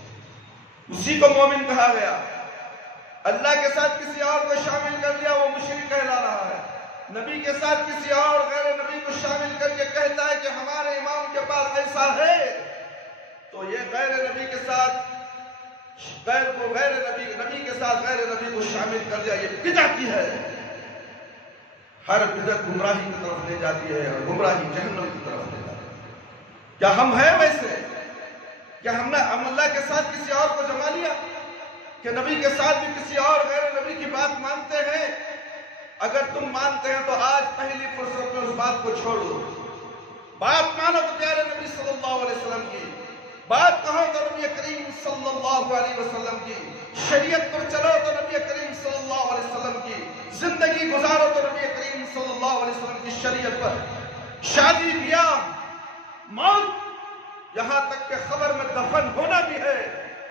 اسی کو مومن کہا گیا. اللہ کے ساتھ کسی اور کو شامل کر دیا وہ مشرک کہلا رہا ہے. نبی کے ساتھ کسی اور غیر نبی کو شامل کر کے کہتا ہے کہ ہمارے امام کے پاس ایسا ہے تو یہ غیر نبی کے ساتھ نبی کے ساتھ غیر نبی کو شامل کر دیا. یہ بدعتی ہے. ہر بدعت گمراہی کی طرف لے جاتی ہے اور گمراہی جہنم کی طرف لے جاتی ہے. کیا ہم ہیں ویسے؟ کیا ہم نے اللہ کے ساتھ کسی اور کو جما لیا کہ نبی کے ساتھ بھی کسی اور غیر نبی کی بات مانتے ہیں؟ اگر تم مانتے ہیں تو آج پہلی فرصت میں اس بات کو چھوڑ دو. بات مانو تو پیارے نبی صلی اللہ علیہ وسلم کی، بات کہو تو نبی کریم صلی اللہ علیہ وسلم کی، شریعت پر چلو تو نبی کریم صلی اللہ علیہ وسلم کی، زندگی گزارو تو نبی کریم صلی اللہ علیہ وسلم کی شریعت پر. شادی بیاہ موت یہاں تک کہ خبر میں دفن ہونا بھی ہے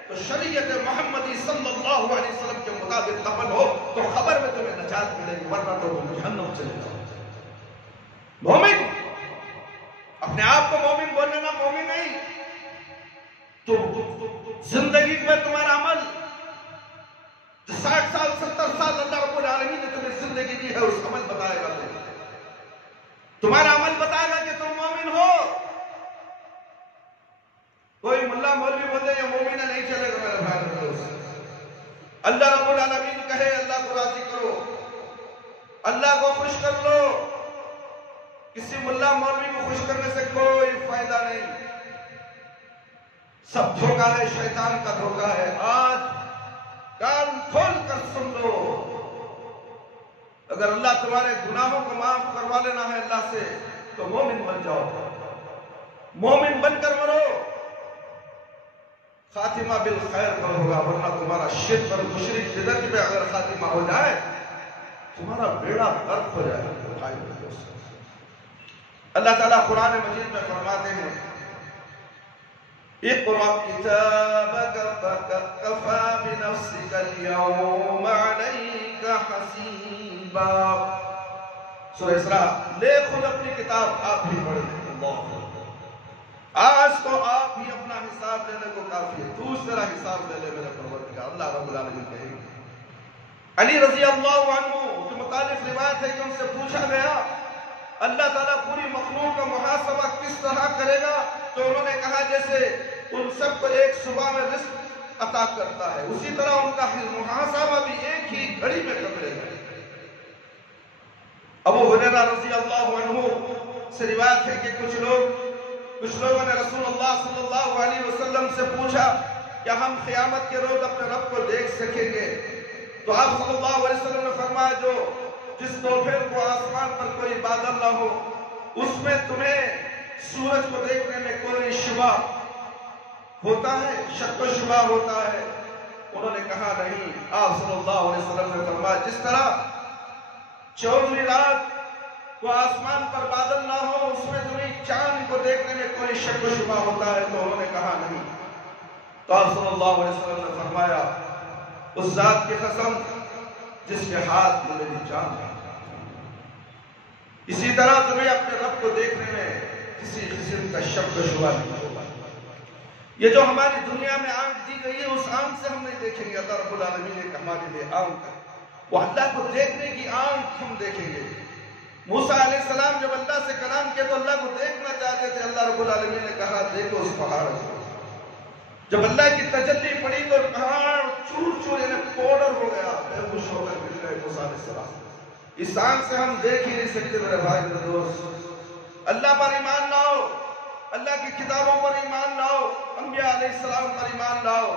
تو شریعت محمدی صلی اللہ علیہ وسلم کے مطابق دفن ہو تو خبر میں تمہیں نجات ملے گی، ورنہ تو تم جہنم چلے جاؤ. مومن اپنے آپ کو مومن بولنے نہ مومن نہیں. تو زندگی میں تمہارا عمل 60 سال 70 سال اللہ رب العالمین نے تمہیں زندگی دی ہے اس عمل بتائے گا. تمہارا عمل بتائے گا کہ تم مومن ہو. کوئی ملا مولوی بولے یہ مومن ہے نہیں چلے گا میرے بھائی. اللہ رب العالمین کہے اللہ کو راضی کرو، اللہ کو خوش کرو. کر لو، کسی ملا مولوی کو خوش کرنے سے کوئی فائدہ نہیں، سب دھوکہ ہے، شیطان کا دھوکہ ہے۔ آج کان کھول کر سن لو، اگر اللہ تمہارے گناہوں کو معاف کروا لینا ہے اللہ سے تو مومن بن جاؤ، مومن بن کر مرو، خاتمہ بالخیر پر ہوگا، ورنہ تمہارا شرک اور مشرک بدعت پہ اگر خاتمہ ہو جائے تمہارا بیڑا غرق ہو جائے گا۔ بھائی دوستو، اللہ تعالیٰ قرآن مجید میں فرماتے ہیں اقرأ کتابک کفی بنفسک اليوم علیک حسیبا۔ سورہ اسراء، لے خود اپنی کتاب، آپ بھی پڑھ لیں۔ اللہ، آج تو آپ ہی اپنا حساب لینے کو کافی ہے، تو تیرا حساب لے لے میرے پروردگار۔ اللہ رب العالمین کہیں گے۔ علی رضی اللہ عنہ کے متعلق روایت ہے کہ ان سے پوچھا گیا اللہ تعالیٰ پوری مخلوق کا محاسبہ کس طرح کرے گا، تو انہوں نے کہا جیسے ان سب کو ایک صبح میں رزق عطا کرتا ہے اسی طرح ان کا محاسبہ بھی ایک ہی گھڑی میں کرے گا۔ ابو ہریرہ رضی اللہ عنہ سے روایت ہے کہ کچھ لوگوں نے رسول اللہ صلی اللہ علیہ وسلم سے پوچھا کیا ہم قیامت کے روز اپنے رب کو دیکھ سکیں گے؟ تو آپ صلی اللہ علیہ وسلم نے فرمایا جس دوپہر کو آسمان پر کوئی بادل نہ ہو اس میں تمہیں سورج کو دیکھنے میں کوئی شبہ ہوتا ہے، شک و شبہ ہوتا ہے؟ انہوں نے کہا نہیں۔ آپ صلی اللہ علیہ وسلم نے فرمایا جس طرح 14ویں رات کو آسمان پر بادل نہ ہو اس میں تمہیں چاند کو دیکھنے میں کوئی شک و شبہ ہوتا ہے؟ تو انہوں نے کہا نہیں۔ تو آپ صلی اللہ علیہ وسلم نے فرمایا اس ذات کی قسم جس کے ہاتھ میں میری جان ہے، اسی طرح تمہیں اپنے رب کو دیکھنے میں کسی قسم کا شک و شبہ نہیں ہوگا۔ یہ جو ہماری دنیا میں آنکھ دی گئی ہے اس آنکھ سے ہم نہیں دیکھیں گے، اللہ رب العالمین نے ہمارے لیے آنکھ ہے، وہ اللہ کو دیکھنے کی آنکھ ہم دیکھیں گے۔ موسیٰ علیہ السلام جب اللہ سے کلام کیا تو اللہ کو دیکھنا چاہتے تھے، اللہ رب العالمین نے کہا دیکھو اس پہاڑ کو۔ جب اللہ کی تجلی پڑی تو پہاڑ چور چور یعنی پاؤڈر ہو گیا، بے ہوش ہو کر گر گئے موسیٰ علیہ السلام۔ اس آنکھ سے ہم دیکھ ہی نہیں سکتے میرے بھائی میرے دوست۔ اللہ پر ایمان لاؤ، اللہ کی کتابوں پر ایمان لاؤ، انبیاء علیہ السلام پر ایمان لاؤ،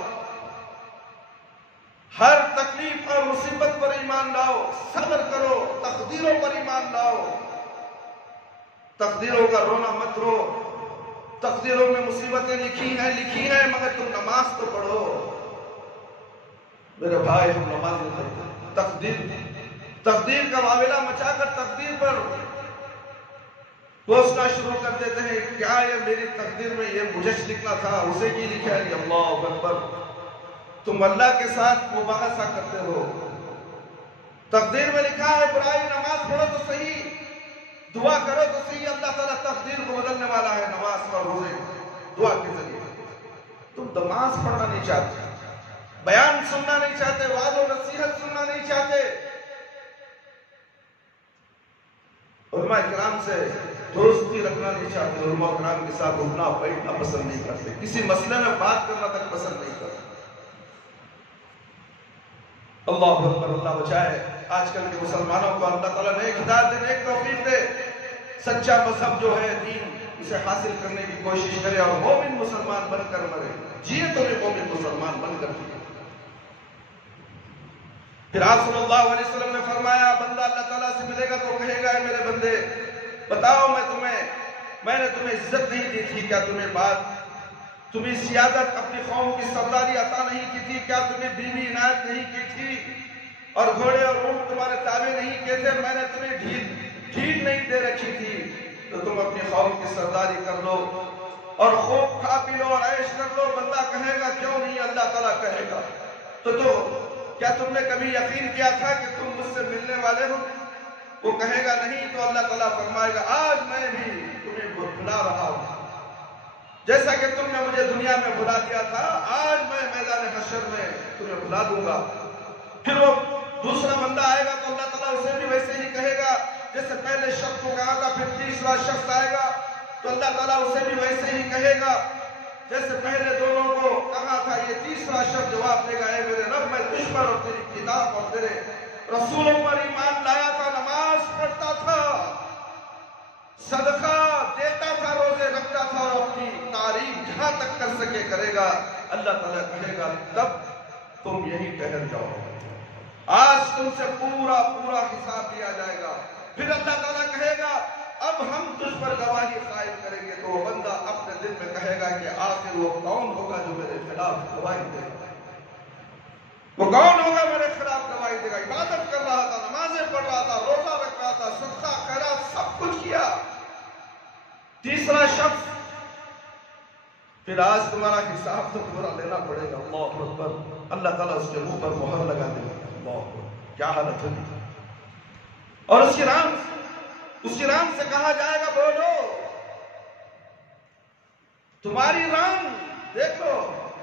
ہر تکلیف اور مصیبت پر ایمان لاؤ، صبر کرو، تقدیروں پر ایمان لاؤ، تقدیروں کا رونا مت رو، تقدیروں میں مصیبتیں لکھی ہیں مگر تم نماز تو پڑھو۔ میرے بھائی ہم نماز نہیں پڑھتے، تقدیر کا معاملہ مچا کر تقدیر پر کوسنا شروع کر دیتے ہیں، کیا یہ میری تقدیر میں یہ مجھے لکھنا تھا، اسے کی لکھا ہے؟ اللہ اکبر، تم اللہ کے ساتھ مباحثہ کرتے ہو۔ تقدیر میں لکھا ہے برائی، نماز پڑھو تو صحیح، دعا کرو تو صحیح، اللہ تعالیٰ تقدیر کو بدلنے والا ہے نماز اور روزے دعا کے ذریعے۔ تم نماز پڑھنا نہیں چاہتے، بیان سننا نہیں چاہتے، وعظ و نصیحت سننا نہیں چاہتے، علماء کرام سے دوستی رکھنا نہیں چاہتے، علماء کرام کے ساتھ اٹھنا بیٹھنا پسند نہیں کرتے، کسی مسئلے میں بات کرنا تک پسند نہیں کرتے۔ اللہ اکبر، اللہ بچائے آج کل کے مسلمانوں کو اللہ تعالیٰ نیک ہدایت دے، نیک توفیق دے، سچا مذہب جو ہے دین اسے حاصل کرنے کی کوشش کرے اور مومن مسلمان بن کر مرے، جیے تو بھی مومن مسلمان بن کر جیے۔ پھر آپ صلی اللہ علیہ وسلم نے فرمایا بندہ اللہ تعالیٰ سے ملے گا تو کہے گا اے میرے بندے بتاؤ میں نے تمہیں عزت نہیں دی تھی، کیا تمہیں سیادت اپنی قوم کی سرداری عطا نہیں کی تھی، کیا تمہیں بیوی عنایت نہیں کی تھی اور گھوڑے اور اونٹ تمہارے تابع نہیں کیے تھے، میں نے تمہیں ڈھیل نہیں دے رکھی تھی، تو تم اپنی قوم کی سرداری کر لو اور خوب کھا پی لو اور عیش کر لو۔ بندہ کہے گا کیوں نہیں، اللہ تعالیٰ کہے گا تو کیا تم نے کبھی یقین کیا تھا کہ تم مجھ سے ملنے والے ہو؟ وہ کہے گا نہیں، تو اللہ تعالیٰ فرمائے گا آج میں بھی تمہیں بھلا رہا ہوں، جیسا کہ تم نے مجھے دنیا میں بھلا دیا تھا، آج میں میدان حشر میں تمہیں بھلا دوں گا۔ پھر وہ دوسرا بندہ آئے گا تو اللہ تعالیٰ اسے بھی ویسے ہی کہے گا جیسے پہلے شخص کو کہا تھا، پھر تیسرا شخص آئے گا تو اللہ تعالیٰ اسے بھی ویسے ہی کہے گا جیسے پہلے دونوں کو کہا تھا۔ یہ تیسرا شخص جواب دے گا اے میرے رب میں تجھ پر اور تیری کتاب اور تیرے رسولوں پر ایمان لایا تھا، نماز پڑھتا تھا، صدقہ دیتا تھا، روزے رکھتا تھا، اور اپنی تعریف جہاں تک کر سکے کرے گا، اللہ تعالیٰ کہے گا تب تم یہی ٹھہر جاؤ، آج تم سے پورا پورا حساب لیا جائے گا۔ پھر اللہ تعالیٰ کہے گا اب ہم تجھ پر گواہی قائم کریں گے، تو وہ بندہ اپنے دل میں کہے گا کہ آخر وہ کون ہوگا جو میرے خلاف گواہی دے گا، وہ کون ہوگا میرے خلاف گواہی دے گا؟ عبادت کر رہا تھا، نمازیں پڑھ رہا تھا، روزہ رکھ رہا تھا، صدقہ خیرات سب کچھ کیا، تیسرا شخص، پھر آج تمہارا حساب تو پورا لینا پڑے گا۔ اللہ اکبر، اللہ تعالیٰ اس کے منہ پر مہر لگا دے گا۔ اللہ اکبر، کیا حالت ہوگی؟ اور اس کی ران سے کہا جائے گا بولو، تمہاری ران دیکھ لو،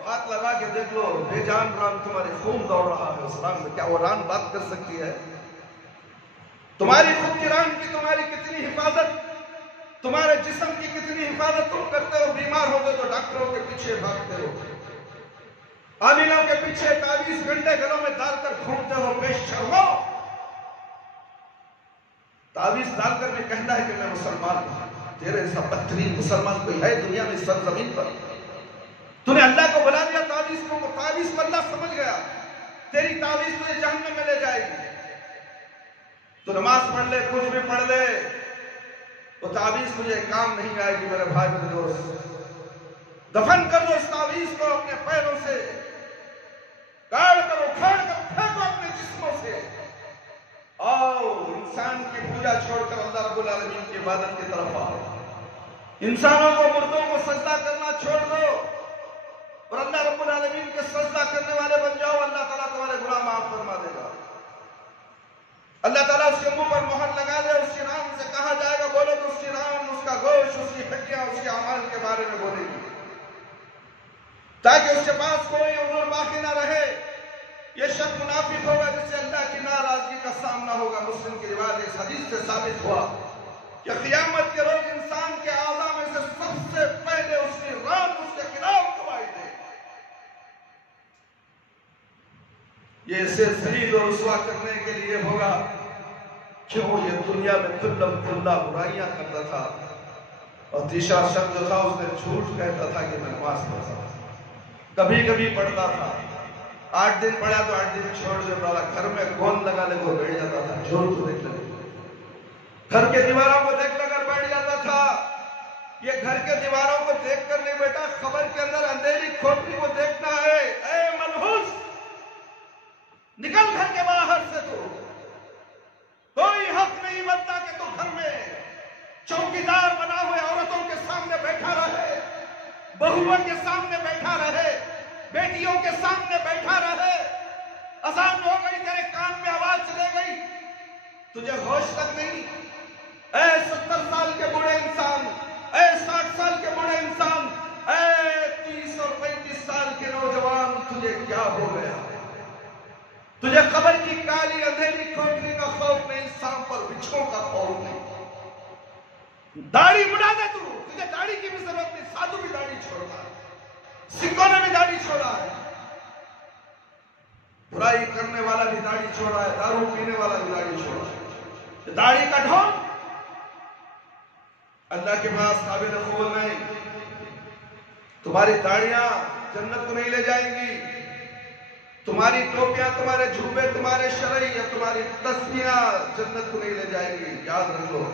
ہاتھ لگا کے دیکھ لو، بے جان ران تمہارے خون دوڑ رہا ہے اس ران میں، کیا وہ ران بات کر سکتی ہے؟ تمہاری خود کی ران کی تمہاری کتنی حفاظت، تمہارے جسم کی کتنی حفاظت تم کرتے ہو؟ بیمار ہو گئے تو ڈاکٹروں کے پیچھے بھاگتے ہو، عاملوں کے پیچھے 24 گھنٹے گھروں میں ڈال کر گھومتے ہو، بے شرمو، تعویذ ڈال کر بھی کہتا ہے کہ میں مسلمان ہوں۔ تیرے ایسا بدترین مسلمان کوئی ہے دنیا میں سرزمین پر؟ تو نے اللہ کو بلا دیا تعویذ کو، تعویذ کو اللہ سمجھ گیا، تیری تعویذ تجھے جہنم میں لے جائے گی۔ تو نماز پڑھ لے، کچھ بھی پڑھ لے، وہ تعویذ تجھے کام نہیں آئے گی میرے بھائی میرے دوست۔ دفن کر دو اس تعویذ کو اپنے پیروں سے، کاٹ کر اکھاڑ کر پھینکو اپنے جسموں سے، آؤ انسان کی پوجا چھوڑ کر اللہ رب العالمین کی عبادت کی طرف آؤ، انسانوں کو مردوں کو سجدہ کرنا چھوڑ دو اور اللہ رب العالمین کے سجدہ کرنے والے بن جاؤ، اللہ تعالیٰ تمہارے گناہ معاف فرما دے گا۔ اللہ تعالیٰ اس کے منہ پر مہر لگا دے، اس کی ران سے کہا جائے گا بولو، تو اس کی ران، اس کا گوشت، اس کی ہڈیاں، اس کے اعمال کے بارے میں بولے گی، تاکہ اس کے پاس کوئی عذر باقی نہ رہے۔ یہ شخص منافق ہوگا جس سے اللہ کی ناراضگی کا سامنا ہوگا۔ مسلم کی روایت اس حدیث سے ثابت ہوا کہ قیامت کے روز انسان کے اعضاء میں سے سب سے پہلے اس کی ران اس کے خلاف گواہی دے گی۔ یہ اسے ذلیل اور رسوا کرنے کے لیے ہوگا، کیوں یہ دنیا میں کلہ برائیاں کرتا تھا، اور تیسرا شخص جو تھا اس نے جھوٹ کہتا تھا کہ میں نماز پڑھتا تھا، کبھی کبھی پڑھتا تھا، 8 دن پڑھا تو 8 دن چھوڑ دیتا تھا، گھر میں گون لگانے کو بیٹھ جاتا تھا، جھوٹ کو دیکھ لے، گھر کے دیواروں کو دیکھ لے کر بیٹھ جاتا تھا۔ یہ گھر کے دیواروں کو دیکھ کر نہیں بیٹا، خبر کے اندر اندھیری کھوپڑی کو دیکھنا ہے۔ اے منحوس، نکل گھر کے باہر سے، تو کوئی حق نہیں بنتا کہ تو گھر میں چوکیدار بنا ہوئے عورتوں کے سامنے بیٹھا رہے، بہووں کے سامنے بیٹھا رہے، بیٹیوں کے سامنے بیٹھا رہے۔ اذان ہو گئی، تیرے کان میں آواز چلے گئی، تجھے ہوش تک نہیں۔ اے 70 سال کے بوڑھے انسان، اے 60 سال کے بوڑھے انسان، اے 30 اور 35 سال کے نوجوان، تجھے کیا ہو گیا؟ تجھے قبر کی کالی اندھیری کوٹری کا خوف نہیں، سانپ اور بچھوں کا خوف نہیں۔ داڑھی مڈا دے، تجھے داڑھی کی بھی ضرورت نہیں، سادھو بھی داڑھی چھوڑتا ہے، سکھوں نے بھی داڑھی چھوڑا ہے، برائی کرنے والا بھی داڑھی چھوڑا ہے، دارو پینے والا بھی داڑھی چھوڑا ہے۔ داڑھی کا ڈھونگ اللہ کے پاس قابل قبول نہیں۔ تمہاری داڑیاں جنت کو نہیں لے جائیں گی، تمہاری ٹوپیاں، تمہارے جھوبے، تمہارے شرعی یا تمہاری تسبیحاں جنت کو نہیں لے جائیں گی۔ یاد رکھ لو،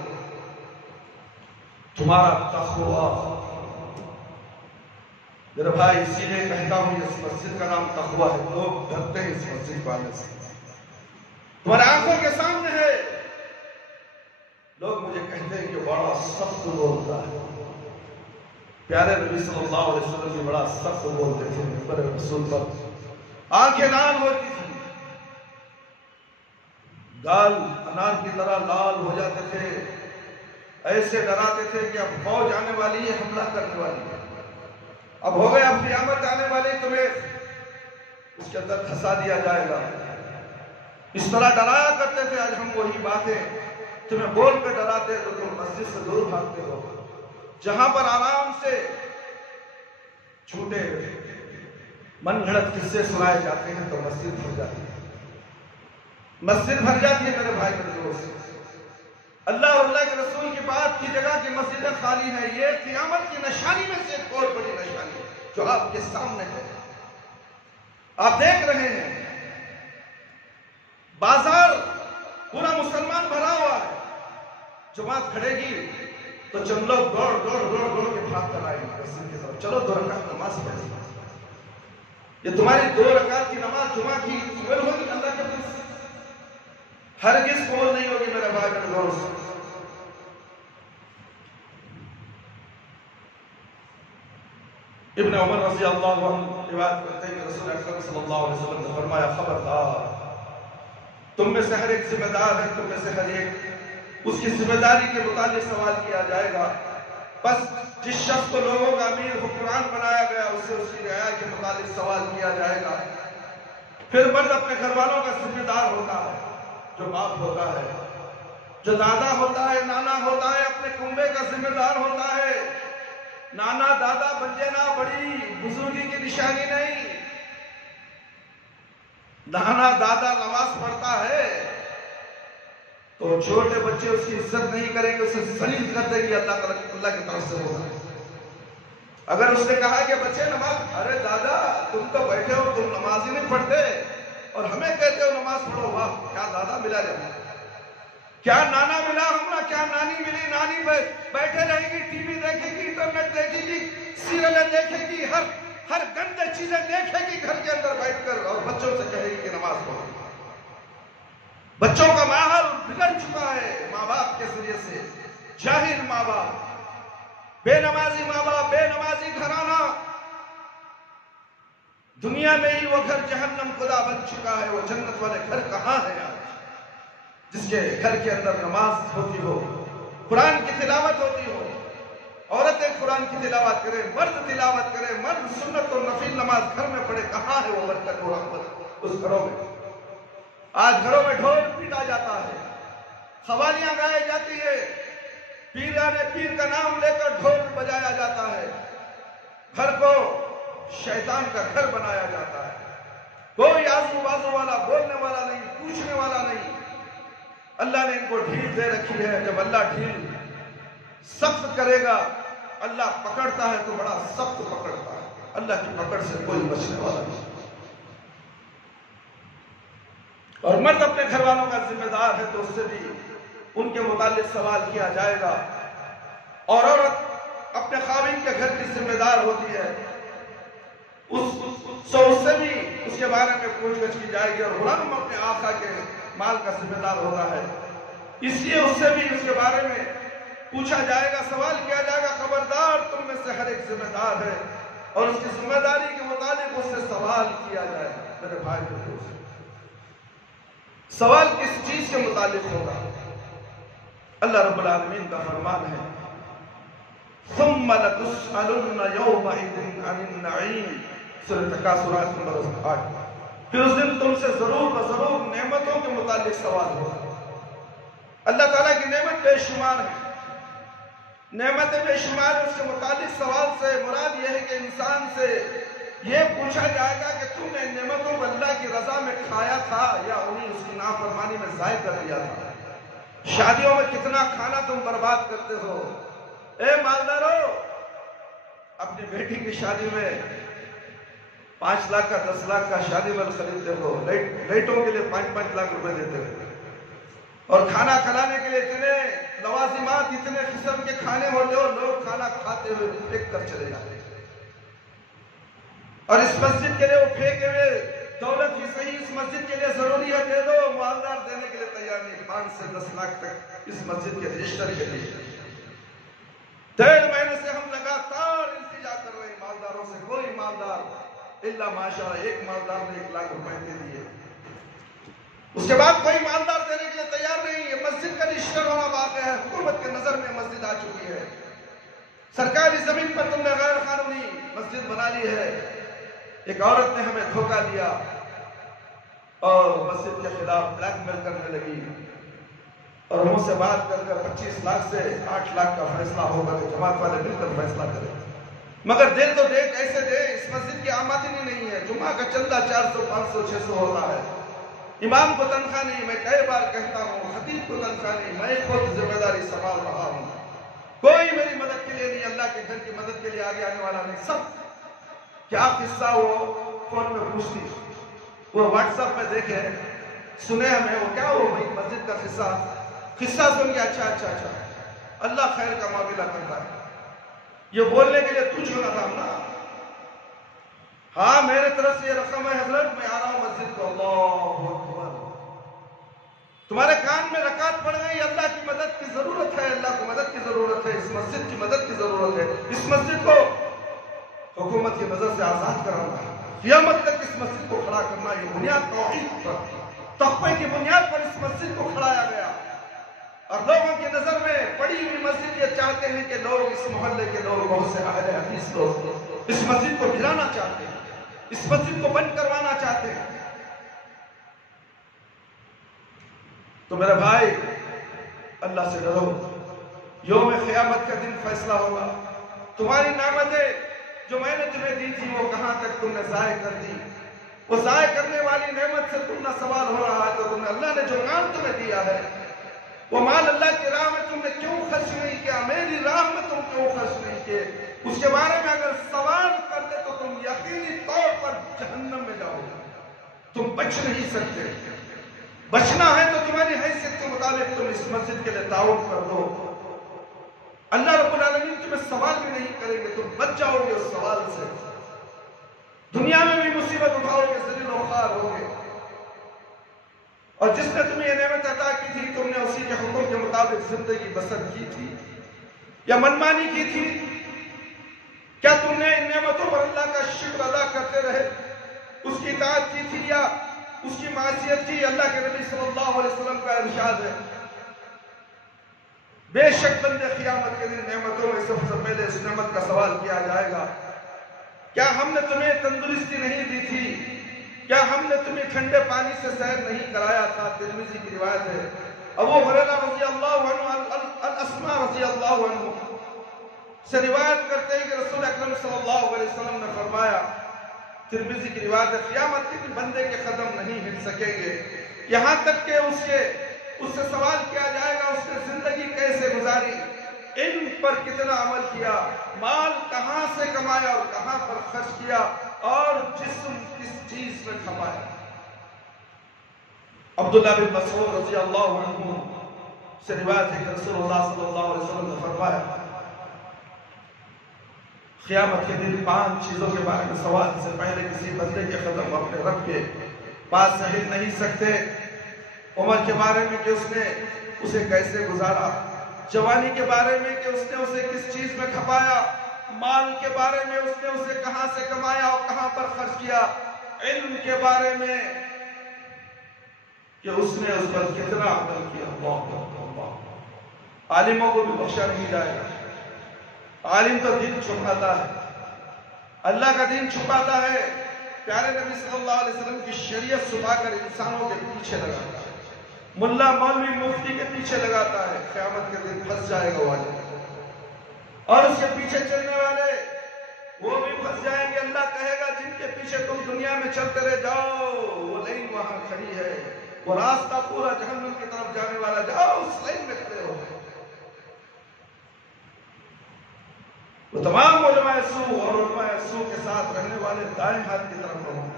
تمہارا تقویٰ، میرے بھائی اسی لیے کہتا ہوں اس مسجد کا نام تقویٰ ہے، لوگ ڈرتے ہیں اس مسجد والے سے، تمہارے آنکھوں کے سامنے ہے، لوگ مجھے کہتے ہیں کہ بڑا سخت بولتا ہے۔ پیارے نبی صلی اللہ علیہ وسلم بھی بڑا سخت بولتے تھے، ممبر رسول پر آنکھیں لال ہوتی تھی، گال انار کی طرح لال ہو جاتے تھے، ایسے ڈراتے تھے کہ اب فوج آنے والی ہے، حملہ کرنے والی ہے، اب ہو گئے، اب قیامت آنے والی، تمہیں اس کے اندر دھسا دیا جائے گا۔ اس طرح ڈرایا کرتے تھے۔ آج ہم وہی باتیں تمہیں بول کر ڈراتے ہیں تو تم مسجد سے دور بھاگتے ہو۔ جہاں پر آرام سے چھوٹے من گھڑت قصے سنائے جاتے ہیں تو مسجد بھر جاتی ہے، مسجد بھر جاتی ہے میرے بھائی میرے دوست۔ اللہ اور اللہ کے رسول کی بات کی جگہ کی مسجدیں خالی ہیں. یہ قیامت کی نشانی میں سے ایک اور بڑی نشانی ہے جو آپ کے سامنے ہے. آپ دیکھ رہے ہیں بازار پورا مسلمان بھرا ہوا ہے. جماعت کھڑے گی تو چند لوگ دوڑ کے بھاگ کر آئیں گے مسجد کی طرف. چلو 2 رکعت نماز پڑھیں. یہ تمہاری 2 رکعت کی نماز جمعہ کی قبول ہوگی اللہ کے پاس؟ ہرگز قبول نہیں ہوگی میرے بھائی میرے دوست. ابن عمر رضی اللہ عنہ روایت کرتے ہیں کہ رسول اکرم صلی اللہ علیہ وسلم نے فرمایا خبردار تم میں سے ہر ایک ذمہ دار ہے. تم میں سے ہر ایک اس کی ذمہ داری کے متعلق سوال کیا جائے گا. بس جس شخص کو لوگوں کا امیر حکمران بنایا گیا اس سے اس کی رعایا کے متعلق سوال کیا جائے گا. پھر مرد اپنے گھر والوں کا ذمہ دار ہوتا ہے, جو باپ ہوتا ہے, جو دادا ہوتا ہے, نانا ہوتا ہے, اپنے کنبے کا ذمہ دار ہوتا ہے. نانا دادا بن جانا بڑی بزرگی کی نشانی نہیں. نانا دادا نماز پڑھتا ہے تو چھوٹے بچے اس کی عزت نہیں کریں گے, اسے ذلیل کر دیں گے. اللہ کی طرف سے ہوگا. اگر اس نے کہا کہ بچے نماز, ارے دادا تم تو بیٹھے ہو, تم نماز ہی نہیں پڑھتے اور ہمیں کہتے ہو نماز پڑھو. واہ, کیا دادا ملا رہے, کیا نانا ملا ہمارا, کیا نانی ملی. نانی بیٹھے رہے گی, ٹی وی دیکھے گی, انٹرنیٹ دیکھے گی, سیریلیں دیکھے گی, ہر گندے چیزیں دیکھے گی گھر کے اندر بیٹھ کر, اور بچوں سے کہے گی کہ نماز پڑھو. بچوں کا ماحول بگڑ چکا ہے ماں باپ کے ذریعے سے. جاہل ماں باپ, بے نمازی ماں باپ, بے نمازی گھرانہ. دنیا میں ہی وہ گھر جہنم خدا بن چکا ہے. وہ جنت والے گھر کہاں ہے آج جس کے گھر کے اندر نماز ہوتی ہو, قرآن کی تلاوت ہوتی ہو, عورتیں قرآن کی تلاوت کرے, مرد تلاوت کرے, مرد سنت اور نفل نماز گھر میں پڑھے. کہاں ہے وہ برکت و رحمت اس گھروں میں؟ آج گھروں میں ڈھول پیٹا جاتا ہے, قوالیاں گائی جاتی ہے, پیرانے پیر کا نام لے کر ڈھول بجایا جاتا ہے. گھر کو شیطان کا گھر بنایا جاتا ہے. کوئی آزو بازو والا, بولنے والا نہیں, پوچھنے والا نہیں. اللہ نے ان کو ڈھیل دے رکھی ہے. جب اللہ ڈھیل سخت کرے گا, اللہ پکڑتا ہے تو بڑا سخت پکڑتا ہے. اللہ کی پکڑ سے کوئی بچنے والا نہیں. اور مرد اپنے گھر والوں کا ذمہ دار ہے تو اس سے بھی ان کے متعلق سوال کیا جائے گا. اور عورت اپنے خاوند کے گھر کی ذمہ دار ہوتی ہے, اس سے بھی اس کے بارے میں پوچھ گچھ کی جائے گی. اور غلام اپنے آقا کے مال کا ذمہ دار ہوتا ہے, اس لیے اس سے بھی اس کے بارے میں پوچھا جائے گا, سوال کیا جائے گا. خبردار تم میں سے ہر ایک ذمہ دار ہے اور اس کی ذمہ داری کے متعلق اس سے سوال کیا جائے گا. میرے بھائی کو سوال کس چیز کے متعلق ہوگا؟ اللہ رب العالمین کا فرمان ہے ثم لتسألن يومئذ عن النعیم, سورۃ تکاثر آیت نمبر 8. پھر اس دن تم سے ضرور و ضرور نعمتوں کے متعلق سوال ہوگا. اللہ تعالیٰ کی نعمت بے شمار ہے, نعمتیں بے شمار. اس کے متعلق سوال سے مراد یہ ہے کہ انسان سے یہ پوچھا جائے گا کہ تم نے نعمتوں کو اللہ کی رضا میں کھایا تھا یا انہیں اس کی نافرمانی میں ضائع کر دیا تھا. شادیوں میں کتنا کھانا تم برباد کرتے ہو. اے مالدارو, اپنی بیٹی کی شادی میں 5 لاکھ کا 10 لاکھ کا شادی مل خریدتے ہو, لائٹوں کے لیے 5-5 لاکھ روپے دیتے ہو, اور کھانا کھلانے کے لیے اتنے لوازمات, اتنے قسم کے کھانے ہوتے ہو, لوگ کھانا کھاتے ہوئے پھینک کر چلے جاتے ہیں. اور اس مسجد کے لیے وہ پھینکے ہوئے دولت بھی صحیح اس مسجد کے لیے ضروری ہے, دے دو. مالدار دینے کے لیے تیار نہیں. 5 سے 10 لاکھ تک اس مسجد کے رجسٹر کے لیے 1.5 مہینے سے ہم لگاتار التجا کر رہے ہیں مالداروں سے. کوئی مالدار الا ماشاءاللہ ایک مالدار نے 1 لاکھ روپے دے دیے. اس کے بعد کوئی مالدار دینے کے لیے تیار نہیں. یہ مسجد کا رجسٹر ہونا واقع ہے. حکومت کے نظر میں مسجد آ چکی ہے. سرکاری زمین پر تم نے غیر قانونی مسجد بنا لی ہے. ایک عورت نے ہمیں دھوکہ دیا اور مسجد کے خلاف بلیک میل کرنے لگی, اور ہم سے بات کر کر 25 لاکھ سے 8 لاکھ کا فیصلہ ہوگا کہ جماعت والے مل کر فیصلہ کریں. مگر دے تو دے, ایسے دے. اس مسجد کی آمدنی نہیں ہے. جمعہ کا چندہ 400 500 600 ہوتا ہے. امام کو تنخواہ نہیں، میں کئی بار کہتا ہوں، خطیب کو تنخواہ نہیں، میں خود ذمہ داری سنبھال رہا ہوں، کوئی میری مدد کے لیے نہیں، اللہ کے گھر کی مدد کے لیے آگے آنے والا نہیں، سب کیا قصہ وہ فون میں پوچھتی، وہ واٹس ایپ میں دیکھے سنے ہمیں، وہ کیا ہو بھائی مسجد کا قصہ سن کے اچھا اللہ خیر کا معاملہ کرتا ہے، یہ بولنے کے لیے تو چھوڑا تھا نا، ہاں میرے طرف سے یہ رقم ہے حضرت، میں آ رہا ہوں مسجد کو، اللہ اکبر، تمہارے کان میں رکعت پڑ گئی، اللہ کی مدد کی ضرورت ہے، اللہ کو مدد کی ضرورت ہے، اس مسجد کی مدد کی ضرورت ہے، اس مسجد کو حکومت کی نظر سے آزاد کرانا، قیامت تک اس مسجد کو کھڑا کرنا، یہ بنیاد توحید پر، تقوی کی بنیاد پر اس مسجد کو کھڑایا گیا، اور لوگوں کی نظر میں بڑی ہوئی مسجد یہ چاہتے ہیں کہ لوگ اس محلے کے لوگ، بہت سے اہل حدیث لوگ اس مسجد کو گرانا چاہتے ہیں، اس مسجد کو بند کروانا چاہتے ہیں۔ تو میرے بھائی اللہ سے ڈرو، یوم قیامت کا دن فیصلہ ہوگا، تمہاری نعمتیں جو میں نے تمہیں دی تھی وہ کہاں تک تم نے ضائع کر دی، وہ ضائع کرنے والی نعمت سے تم نہ سوال ہو رہا ہے، تو تم نے اللہ نے جو مال تمہیں دیا ہے وہ مال اللہ کی راہ میں تم نے کیوں خرچ نہیں کیا، میری راہ میں تم کیوں خرچ نہیں کیے، اس کے بارے میں اگر سوال کرتے تو تم یقینی طور پر جہنم میں جاؤ گے، تم بچ نہیں سکتے، بچنا ہے تو تمہاری حیثیت کے مطابق تم اس مسجد کے لیے تعاون کر دو، اللہ رب العالمین تمہیں سوال بھی نہیں کریں گے، تم بچ جاؤ گے اس سوال سے، دنیا میں بھی مصیبت اٹھاؤ گے، ذلیل و خوار ہوگے، اور جس نے تمہیں یہ نعمت عطا کی تھی تم نے اسی کے حکم کے مطابق زندگی بسر کی تھی یا منمانی کی تھی، کیا تم نے ان نعمتوں پر اللہ کا شکر ادا کرتے رہے، اس کی اطاعت کی تھی یا اس کی معصیت کی؟ اللہ کے نبی صلی اللہ علیہ وسلم کا ارشاد ہے، بے شک بندے قیامت کے دن نعمتوں میں سب سے پہلے اس نعمت کا سوال کیا جائے گا، کیا ہم نے تمہیں تندرستی نہیں دی تھی، کیا ہم نے تمہیں ٹھنڈے پانی سے سیر نہیں کرایا تھا؟ ترمذی کی روایت ہے، ابو ہریرہ رضی اللہ عنہ الاسماء رضی اللہ عنہ سے روایت کرتے ہیں کہ رسول اکرم صلی اللہ علیہ وسلم نے فرمایا، ترمذی کی روایت ہے، قیامت کے دن بندے کے قدم نہیں ہل سکیں گے یہاں تک کہ اس سے سوال کیا جائے گا اس نے زندگی کیسے گزاری، علم پر کتنا عمل کیا، مال کہاں سے کمایا اور کہاں پر خرچ کیا، اور جسم کس چیز میں کھپایا۔ عبداللہ بن مسعود رضی اللہ عنہ سے روایت ہے کہ رسول اللہ صلی اللہ علیہ وسلم نے فرمایا، قیامت کے دن 5 چیزوں کے بارے میں سوال سے پہلے کسی بندے کے قدم اپنے رب کے پاس سے ہل نہیں سکتے، عمر کے بارے میں کہ اس نے اسے کیسے گزارا، جوانی کے بارے میں کہ اس نے اسے کس چیز میں کھپایا، مال کے بارے میں اس نے اسے کہاں سے کمایا اور کہاں پر خرچ کیا، علم کے بارے میں کہ اس نے اس پر کتنا عمل کیا۔ اللہ عالموں کو بھی بخشا نہیں جائے گا، عالم تو دین چھپاتا ہے، اللہ کا دین چھپاتا ہے، پیارے نبی صلی اللہ علیہ وسلم کی شریعت چھپا کر انسانوں کے پیچھے لگاتا ہے، ملا مولوی مفتی کے پیچھے لگاتا ہے، قیامت کے دن پھنس جائے گا والے، اور اس کے پیچھے چلنے والے وہ بھی پھنس جائیں گے۔ اللہ کہے گا جن کے پیچھے تم دنیا میں چلتے رہے جاؤ، وہ لائن وہاں کھڑی ہے، وہ راستہ پورا جہنم کی طرف جانے والا، جاؤ اس لائن میں کھڑے ہو۔ وہ تمام علماء سوء اور علماء سوء کے ساتھ رہنے والے دائیں ہاتھ کی طرف ہوں گے،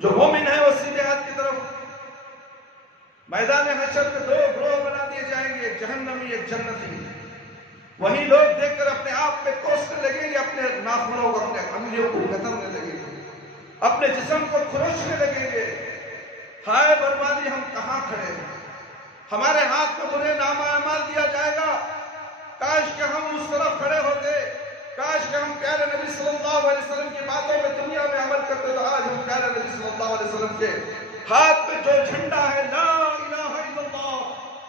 جو مومن ہے وہ سیدھے ہاتھ کی طرف۔ میدان حشر میں 2 گروہ بنا دیے جائیں گے، ایک جہنمی ایک جنتی، وہی لوگ دیکھ کر اپنے آپ پہ کوسنے لگیں گے، اپنے ناخنوں کو اپنے انگلیوں کو کترنے لگیں گے، اپنے جسم کو کھروچنے لگیں گے، ہائے بربادی ہم کہاں کھڑے ہیں، ہمارے ہاتھ میں برے نامہ اعمال دیا جائے گا، کاش کہ ہم اس طرف کھڑے ہوتے، کاش کہ ہم پیارے نبی صلی اللہ علیہ وسلم کی باتوں میں دنیا میں عمل کرتے، تو آج ہم پیارے نبی صلی اللہ علیہ وسلم کے ہاتھ میں جو جھنڈا ہے لا الہ الا اللہ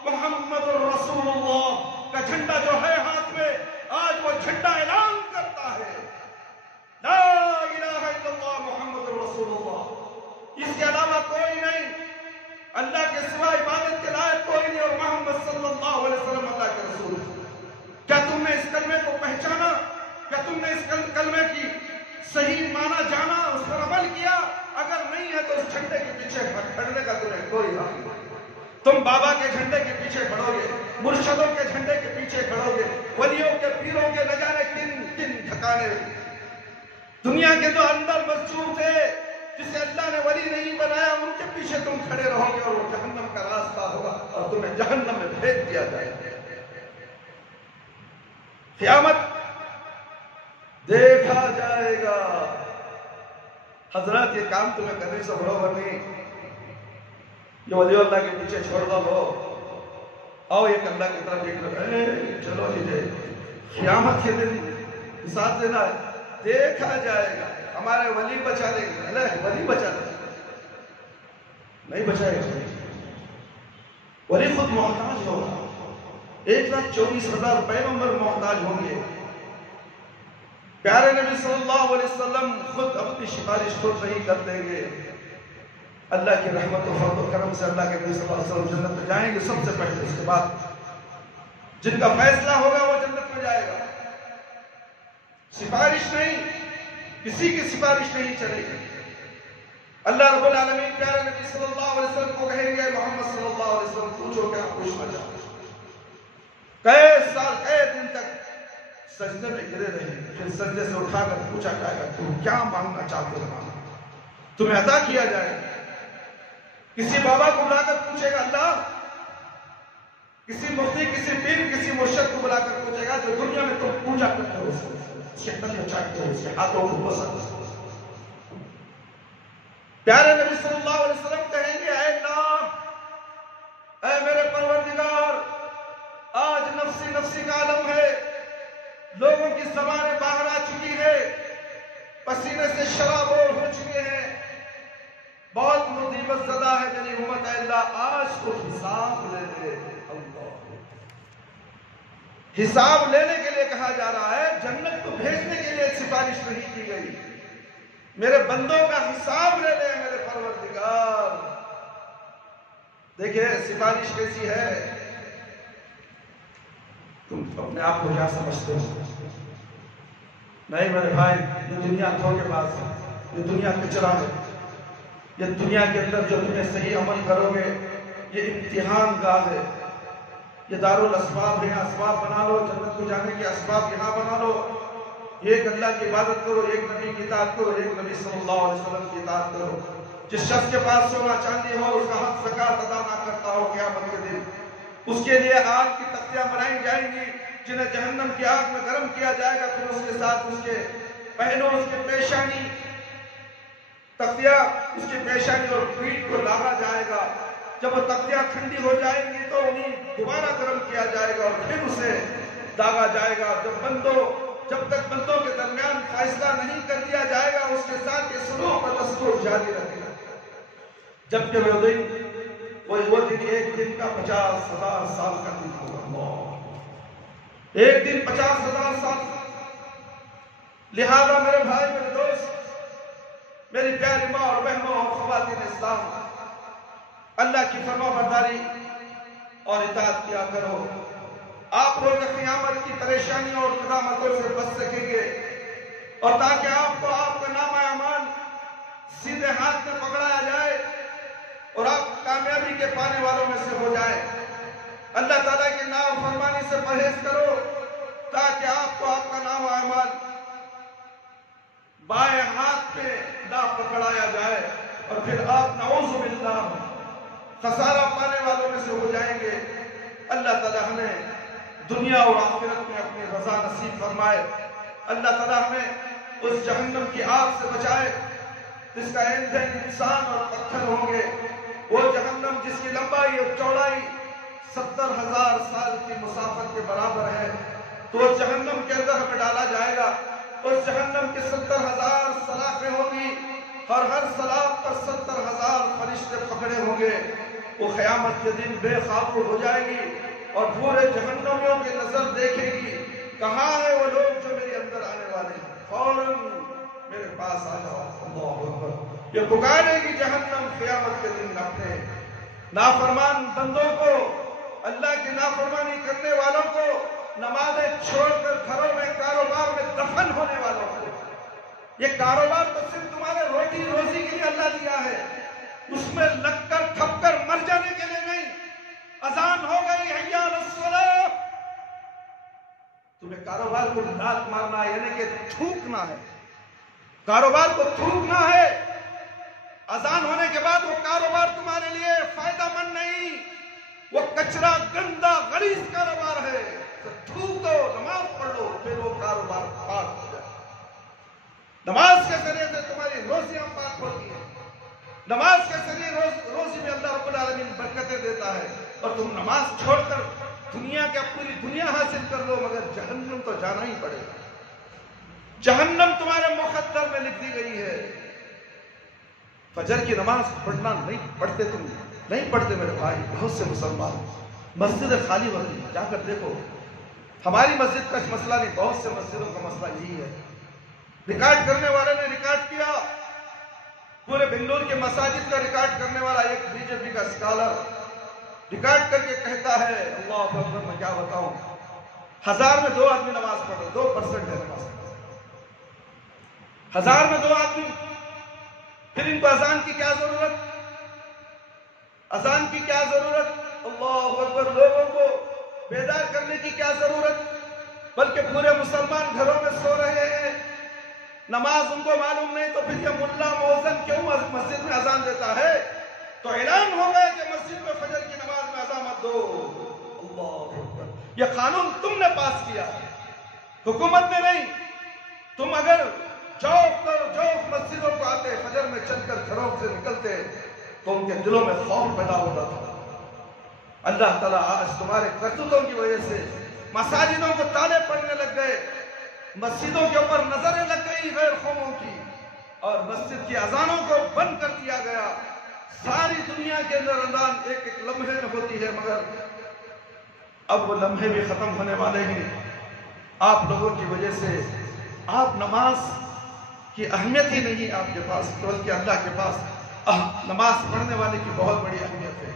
محمد الرسول اللہ کا جھنڈا جو ہے ہاتھ میں، آج وہ جھنڈا اعلان کرتا ہے لا الہ الا اللہ محمد الرسول اللہ، اس کے علاوہ کوئی نہیں، اللہ کے سوا عبادت کے لائق کوئی نہیں، اور محمد صلی اللہ علیہ وسلم اللہ کے رسول۔ کیا تم نے اس کلمے کو پہچانا؟ کیا تم نے اس کلمے کی صحیح معنی جانا، اس پر عمل کیا؟ اگر اگر نہیں ہے تو اس جھنڈے کے پیچھے کھڑنے کا تمہیں کوئی حق نہیں. تم بابا کے جھنڈے کے پیچھے کھڑو گے, مرشدوں کے جھنڈے کے پیچھے کھڑو گے, ولیوں کے پیروں کے نہ جانے کن کن ٹھکانے. دنیا کے جو اندر مسجود تھے جسے اللہ نے ولی نہیں بنایا, ان کے پیچھے تم کھڑے رہو گے اور وہ جہنم کا راستہ ہوگا اور تمہیں جہنم میں بھیج دیا جائے گا. قیامت دیکھا جائے گا. حضرات یہ کام تمہیں کرنے سے برابر نہیں. یہ ولی اللہ کے پیچھے چھوڑ دو, آؤ ایک اللہ کی طرف دیکھ لو, چلو جی قیامت کے دن حساب دینا ہے. دیکھا جائے گا ہمارے ولی بچا لیں گے, ولی بچا لیں گے, نہیں بچائے گا. ولی خود محتاج ہوگا, 1,24,000 روپے میں محتاج ہوں گے. پیارے نبی صلی اللہ علیہ وسلم خود اپنی سفارش خود نہیں کر دیں گے. اللہ کی رحمت و فضل و کرم سے اللہ کے نبی صلی اللہ علیہ وسلم جنت میں جائیں گے سب سے پہلے. اس کے بعد جن کا فیصلہ ہوگا وہ جنت میں جائے گا. سفارش نہیں, کسی کی سفارش نہیں چلے گی. اللہ رب العالمین پیارے نبی صلی اللہ علیہ وسلم کو کہیں گے محمد صلی اللہ علیہ وسلم پوچھو کیا پوچھنا چاہتے ہیں. کئی سال کئی دن تک سجدے میں گرے رہے, پھر سجدے سے اٹھا کر پوچھا جائے گا تم کیا مانگنا چاہتے ہو, تمہیں عطا کیا جائے گا. کسی بابا کو بلا کر پوچھے گا اللہ, کسی مفتی, کسی پیر, کسی مرشد کو بلا کر پوچھے گا جو دنیا میں تم پوجا کرتے ہو, اس کے تن چاہتے ہو, اس کے ہاتھوں کو پسند. پیارے نبی صلی اللہ علیہ وسلم کہیں گے اے اللہ, اے میرے پروردگار, آج نفسی نفسی کا عالم ہے, لوگوں کی زبانیں باہر آ چکی ہے, پسینے سے شرابور ہو چکے ہیں, بہت مصیبت زدہ ہے میری امت. اے اللہ آج تو حساب لے لے. حساب لینے کے لیے کہا جا رہا ہے, جنت کو بھیجنے کے لیے سفارش نہیں کی گئی. میرے بندوں کا حساب لے لے میرے پروردگار. دیکھیں سفارش کیسی ہے. تم اپنے آپ کو کیا سمجھتے ہو؟ نہیں میرے بھائی, یہ دنیا دھوکے باز ہے, یہ دنیا کچرا ہے. یہ دنیا کے اندر جو تمہیں صحیح عمل کرو گے یہ امتحان گاہ ہے. یہ دارالاسباب ہے, اسباب بنا لو, جنت کو جانے کے اسباب یہاں بنا لو. ایک اللہ کی عبادت کرو, ایک نبی کی اطاعت کرو, ایک نبی صلی اللہ علیہ وسلم کی اطاعت کرو. جس شخص کے پاس سونا چاندی ہو, اس کا حق زکات ادا نہ کرتا ہو, قیامت کے دن اس کے لیے آگ کی تختیاں بنائی جائیں گی جنہیں جہنم کی آگ میں گرم کیا جائے گا. پھر اس کے ساتھ اس کے پہنوں, اس کے پیشانی, تختیاں اس کے پیشانی اور پیٹھ کو لاغا جائے گا. جب وہ تختیاں ٹھنڈی ہو جائیں گی تو انہیں دوبارہ گرم کیا جائے گا اور پھر اسے داغا جائے گا. جب تک بندوں کے درمیان فیصلہ نہیں کر دیا جائے گا اس کے ساتھ یہ سلوک و دستور جاری رہے گا. جبکہ وہ دن ایک دن کا 50,000 سال کا دن ہوگا. ایک دن 50,000 سال. لہذا میرے بھائی, میرے دوست, میری پیاری ماں اور بہنوں اور خواتین اسلام, اللہ کی فرما برداری اور اطاعت کیا کرو. آپ لوگ قیامت کی پریشانی اور قیامتوں سے بچ سکیں گے, اور تاکہ آپ کو آپ کا نام اعمال سیدھے ہاتھ میں پکڑایا جائے اور آپ کامیابی کے پانے والوں میں سے ہو جائیں. اللہ تعالیٰ کی نافرمانی سے پرہیز کرو تاکہ آپ کو آپ کا نام اعمال بائیں ہاتھ پہ نہ پکڑایا جائے اور پھر آپ نعوذ باللہ خسارہ پانے والوں میں سے ہو جائیں گے. اللہ تعالیٰ ہمیں دنیا اور آخرت میں اپنی رضا نصیب فرمائے. اللہ تعالیٰ ہمیں اس جہنم کی آگ سے بچائے جس کا ایندھن انسان اور پتھر ہوں گے. وہ جہنم جس کی لمبائی اور چوڑائی 70,000 سال کی مسافت کے برابر ہے, تو اس جہنم کے اندر ہمیں ڈالا جائے گا. اس جہنم کی 70,000 سلاخیں ہوں گی, اور ہر سلاخ پر 70,000 فرشتے پکڑے ہوں گے. وہ قیامت کے دن بے قابو ہو جائے گی اور پورے جہنمیوں کی نظر دیکھے گی, کہاں ہے وہ لوگ جو میرے اندر آنے والے ہیں, فوراً میرے پاس آ جاؤ. اللہ اکبر. یہ پکارے گی جہنم قیامت کے دن اپنے نافرمان بندوں کو, اللہ کی نافرمانی کرنے والوں کو, نمازیں چھوڑ کر گھروں میں کاروبار میں دفن ہونے والوں کو. یہ کاروبار تو صرف تمہارے روٹی روزی کے لیے اللہ دیا ہے، اس میں لگ کر تھپ کر مر جانے کے لیے نہیں۔ اذان ہو گئی، حی علی الصلاۃ، تمہیں کاروبار کو لات مارنا ہے، یعنی کہ تھوکنا ہے، کاروبار کو تھوکنا ہے۔ اذان ہونے کے بعد وہ کاروبار تمہارے لیے فائدہ مند نہیں، وہ کچرا گندا غلیظ کاروبار ہے۔ تھوک دو، نماز پڑھ لو، پھر وہ کاروبار پاک ہو جائے۔ نماز کے ذریعے سے تمہاری روزیاں پاک ہوتی ہیں، نماز کے ذریعے روزی میں اللہ رب العالمین برکتیں دیتا ہے۔ اور تم نماز چھوڑ کر دنیا کے پوری دنیا حاصل کر لو، مگر جہنم تو جانا ہی پڑے گا۔ جہنم تمہارے مقدر میں لکھ دی گئی ہے۔ فجر کی نماز پڑھنا نہیں پڑھتے، تم نہیں پڑھتے میرے بھائی۔ بہت سے مسلمان مسجد خالی ہوتی ہے، جا کر دیکھو۔ ہماری مسجد کا مسئلہ نہیں، بہت سے مسجدوں کا مسئلہ یہی ہے۔ ریکارڈ کرنے والے نے ریکارڈ کیا، پورے بنگلور کے مساجد کا ریکارڈ کرنے والا ایک بی جے پی کا اسکالر ریکارڈ کر کے کہتا ہے، اللہ اکبر، میں کیا بتاؤں، 1000 میں 2 آدمی نماز پڑھ رہے، 2% ہے نماز، 1000 میں 2 آدمی، پھر ان کو اذان کی کیا ضرورت، اذان کی کیا ضرورت، اللہ اکبر، لوگوں کو بیدار کرنے کی کیا ضرورت، بلکہ پورے مسلمان گھروں میں سو رہے ہیں، نماز ان کو معلوم نہیں، تو پھر یہ ملا مؤذن کیوں مسجد میں اذان دیتا ہے؟ تو اعلان ہو گیا کہ مسجد میں فجر کی نماز میں اذان مت دو۔ اللہ اکبر، یہ قانون تم نے پاس کیا، حکومت نے نہیں۔ تم اگر جوق مسجدوں کو آتے، فجر میں چل کر گھروں سے نکلتے، تو ان کے دلوں میں خوف پیدا ہوتا تھا۔ اللہ تعالیٰ آج تمہارے کرتوتوں کی وجہ سے مساجدوں کو تالے پڑنے لگ گئے، مسجدوں کے اوپر نظریں لگ گئی غیر قوموں کی، اور مسجد کی اذانوں کو بند کر دیا گیا۔ ساری دنیا کے اندر اذان ایک ایک لمحے میں ہوتی ہے، مگر اب وہ لمحے بھی ختم ہونے والے ہیں۔ آپ لوگوں کی وجہ سے آپ نماز کی اہمیت ہی نہیں آپ کے پاس، بلکہ اللہ کے پاس نماز پڑھنے والے کی بہت بڑی اہمیت ہے۔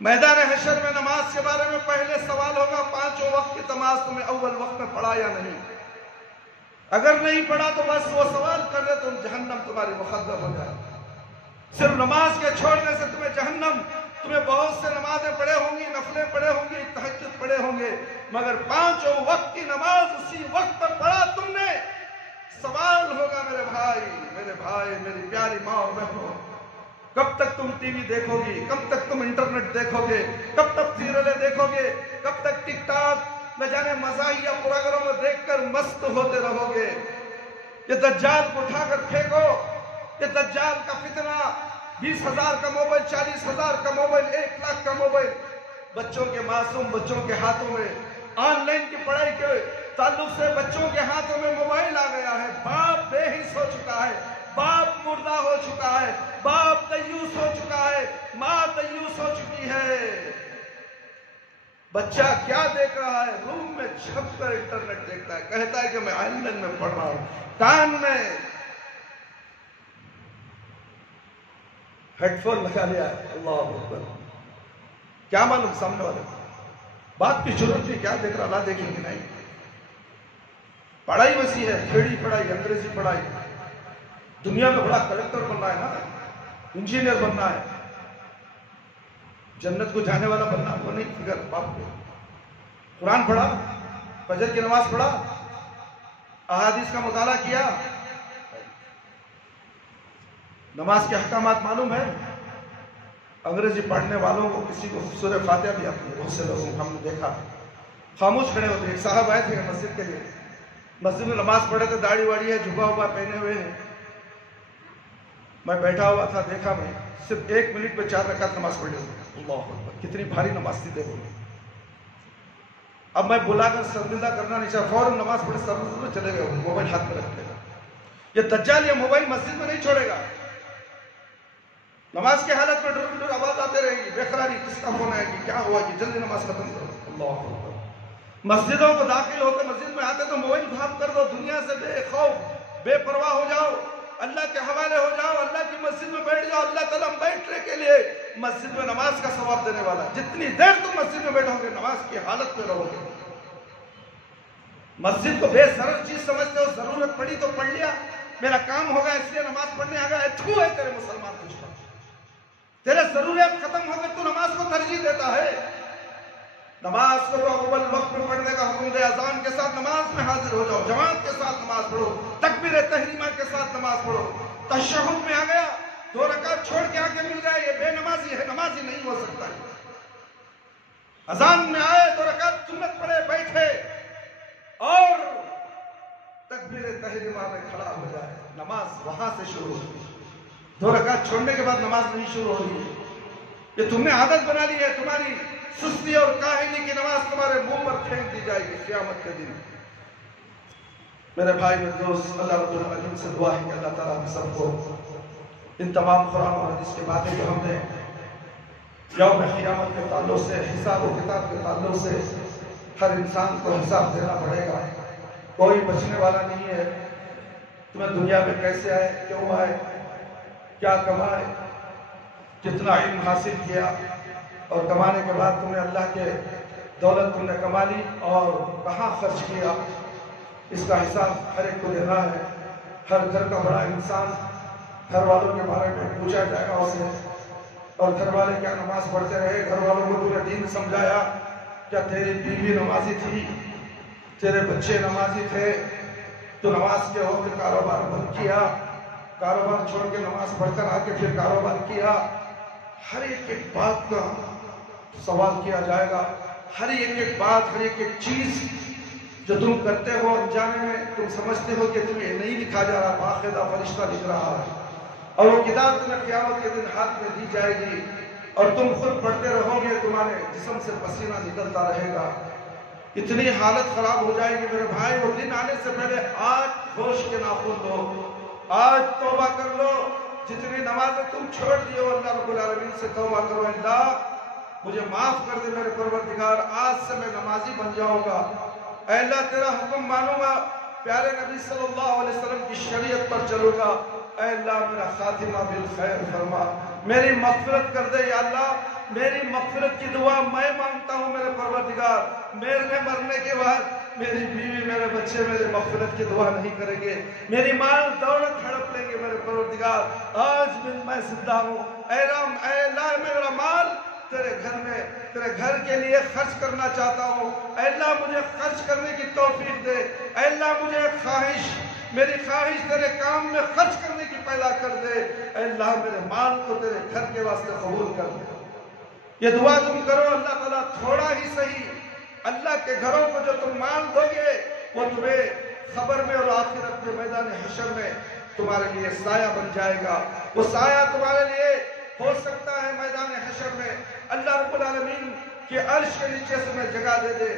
میدان حشر میں نماز کے بارے میں پہلے سوال ہوگا، 5 وقت کی نماز تمہیں اول وقت میں پڑھا یا نہیں؟ اگر نہیں پڑھا تو بس وہ سوال کر دے، تم جہنم تمہاری مقدر ہو جائے۔ صرف نماز کے چھوڑنے سے تمہیں جہنم، تمہیں بہت سے نمازیں پڑھے ہوں گی، نفلیں پڑھے ہوں گی، تہجد پڑھے ہوں گے، مگر 5 وقت کی نماز اسی وقت پر پڑھا تم نے، سوال ہوگا میرے بھائی، میری پیاری ماں اور بہنوں، کب تک تم ٹی وی دیکھو گی، کب تک تم انٹرنیٹ دیکھو گے، کب تک سیریلیں دیکھو گے، کب تک ٹک ٹاک نہ جانے مزاحیہ پروگراموں میں دیکھ کر مست ہوتے رہو گے؟ یہ دجال کو اٹھا کر پھینکو، یہ دجال کا فتنہ، 20,000 کا موبائل، 40,000 کا موبائل، 1 لاکھ کا موبائل، بچوں کے معصوم بچوں کے ہاتھوں میں، آن لائن کی پڑھائی کے تعلق سے بچوں کے ہاتھوں میں موبائل آ گیا ہے۔ باپ بے حس ہو چکا ہے، باپ مردہ ہو چکا ہے، باپ دیوس ہو چکا ہے، ماں دیوس ہو چکی ہے۔ بچہ کیا دیکھ رہا ہے؟ روم میں چھپ کر انٹرنیٹ دیکھتا ہے، کہتا ہے کہ میں آن لائن میں پڑھ رہا ہوں، کان میں ہیڈ فون لگا لیا ہے۔ اللہ اکبر، کیا معلوم سامنے والے بات کی ضرورت نہیں، کیا دیکھ رہا، اللہ دیکھیں گے نہیں۔ پڑھائی وسیع ہے، کھیڑی پڑھائی، انگریزی پڑھائی، دنیا میں بڑا کلیکٹر بننا ہے نا، انجینئر بننا ہے، جنت کو جانے والا بننا، وہ نہیں فکر باپ کو۔ قرآن پڑھا، فجر کی نماز پڑھا، احادیث کا مطالعہ کیا، نماز کے احکامات معلوم ہے۔ انگریزی پڑھنے والوں کو کسی کو سورہ فاتحہ بھی آتی ہے، بہت سے لوگوں کو ہم نے دیکھا خاموش کھڑے ہوتے ہیں۔ ایک صاحب آئے تھے مسجد کے لیے، مسجد میں نماز پڑھے تھے، داڑھی واڑی ہے، جھکا ہوا پہنے ہوئے ہیں، میں بیٹھا ہوا تھا، دیکھا میں صرف 1 منٹ میں 4 رکعت نماز پڑھی ہوئی۔ اللہ اکبر، کتنی بھاری نماز تھی دیکھو۔ اب میں بلا کر شرمندہ کرنا نہیں چاہتا، فوراً نماز پڑھے سر چلے گئے، موبائل ہاتھ میں رکھ لے گا۔ یہ دجال یہ موبائل مسجد میں نہیں چھوڑے گا، نماز کے حالت میں ڈر ڈر آواز آتے رہے گی، بے قراری، کس کا فون آئے گی، کیا ہوا کہ جلدی نماز ختم کرو۔ اللہ اکبر، مسجدوں کو داخل ہو کے مسجد میں آتے تو موبائل بھاپ کر دو، دنیا سے بے خوف بے پرواہ ہو جاؤ، اللہ کے حوالے ہو جاؤ، اللہ کی مسجد میں بیٹھ جاؤ۔ اللہ تعالیٰ بیٹھنے کے لیے مسجد میں نماز کا ثواب دینے والا، جتنی دیر تم مسجد میں بیٹھو گے نماز کی حالت میں رہو گے۔ مسجد کو بے ضرر چیز سمجھتے ہو، ضرورت پڑی تو پڑھ لیا، میرا کام ہوگا اس لیے نماز پڑھنے آ گیا، اتھو ہے تیرے مسلمان کچھ پر، تیرے ضروریات ختم ہو گئے تو نماز کو ترجیح دیتا ہے۔ نماز کو تو اول وقت میں پڑھنے کا حکم دے، اذان کے ساتھ نماز میں حاضر ہو جاؤ، جماعت کے ساتھ نماز پڑھو، تکبیر تحریمہ کے ساتھ نماز پڑھو۔ تشہد میں آ گیا 2 رکعت چھوڑ کے آگے مل جائے، یہ بے نمازی ہے، نمازی نہیں ہو سکتا ہے۔ اذان میں آئے 2 رکعت سنت پڑھے، بیٹھے اور تکبیر تحریمہ میں کھڑا ہو جائے، نماز وہاں سے شروع ہوگی۔ 2 رکعت چھوڑنے کے بعد نماز نہیں شروع ہوگی۔ یہ تم نے عادت بنا لی ہے، تمہاری سستی اور کاہلی کی نماز تمہارے منہ پر پھینک دی جائے گی قیامت کے دن۔ میرے بھائی میرے دوست، اللہ رب العالمین سے دعا ہے کہ اللہ تعالیٰ ہم سب کو ان تمام قرآن و حدیث کے باتیں جو ہم نے یوم قیامت کے تعلق سے، حساب و کتاب کے تعلق سے، ہر انسان کو حساب دینا پڑے گا، کوئی بچنے والا نہیں ہے۔ تمہیں دنیا میں کیسے آئے، کیوں آئے، کیا کمائے، کتنا علم حاصل کیا، اور کمانے کے بعد تم نے اللہ کے دولت تم نے کما لی اور کہاں خرچ کیا، اس کا حساب ہر ایک کو دینا ہے۔ ہر گھر کا بڑا انسان گھر والوں کے بارے میں پوچھا جائے گا اسے، اور گھر والے کیا نماز پڑھتے رہے، گھر والوں کو تم نے دین سمجھایا، کیا تیری بیوی نمازی تھی، تیرے بچے نمازی تھے، تو نماز کے وقت کاروبار بند کیا، کاروبار چھوڑ کے نماز پڑھ کر آ کے پھر کاروبار کیا۔ ہر ایک بات کا سوال کیا جائے گا، ہر ایک بات، ہر ایک چیز جو تم کرتے ہو انجانے میں تم سمجھتے ہو کہ تمہیں نہیں لکھا جا رہا، باقاعدہ فرشتہ لکھ رہا ہے، اور وہ کتاب تمہیں قیامت کے دن ہاتھ میں دی جائے گی، اور تم خود پڑھتے رہو گے، تمہارے جسم سے پسینہ نکلتا رہے گا، اتنی حالت خراب ہو جائے گی میرے بھائی۔ وہ دن آنے سے پہلے آج ہوش کے ناخن لو، آج توبہ کر لو، جتنی نمازیں تم چھوڑ دیے ہو اللہ رب العالمین سے توبہ کرو، اللہ مجھے معاف کر دے میرے پروردگار، آج سے میں نمازی بن جاؤں گا، اے اللہ تیرا حکم مانوں گا، پیارے نبی صلی اللہ علیہ وسلم کی شریعت پر چلوں گا، اے اللہ میرا خاتمہ بالخیر فرما، میری مغفرت کر دے یا اللہ، میری مغفرت کی دعا میں مانگتا ہوں میرے پروردگار، میرے مرنے کے بعد میری بیوی میرے بچے میرے مغفرت کی دعا نہیں کریں گے، میری مال دولت ہڑپ لیں گے میرے پروردگار، آج میں زندہ ہوں، اے اللہ میرا مال تیرے گھر میں، تیرے گھر کے لیے خرچ کرنا چاہتا ہوں، اے اللہ مجھے خرچ کرنے کی توفیق دے، اے اللہ مجھے خواہش، میری خواہش تیرے کام میں خرچ کرنے کی پیدا کر دے، اے اللہ میرے مال کو تیرے گھر کے واسطے قبول کر دے۔ یہ دعا تم کرو، اللہ تعالیٰ تھوڑا ہی صحیح اللہ کے گھروں کو جو تم مال دو گے وہ تمہیں خبر میں اور آخرت میں میدان حشر میں تمہارے لیے سایہ بن جائے گا، وہ سایہ تمہارے لیے ہو سکتا ہے میدان حشر میں اللہ رب العالمین کے عرش کے نیچے سے میں جگہ دے دے۔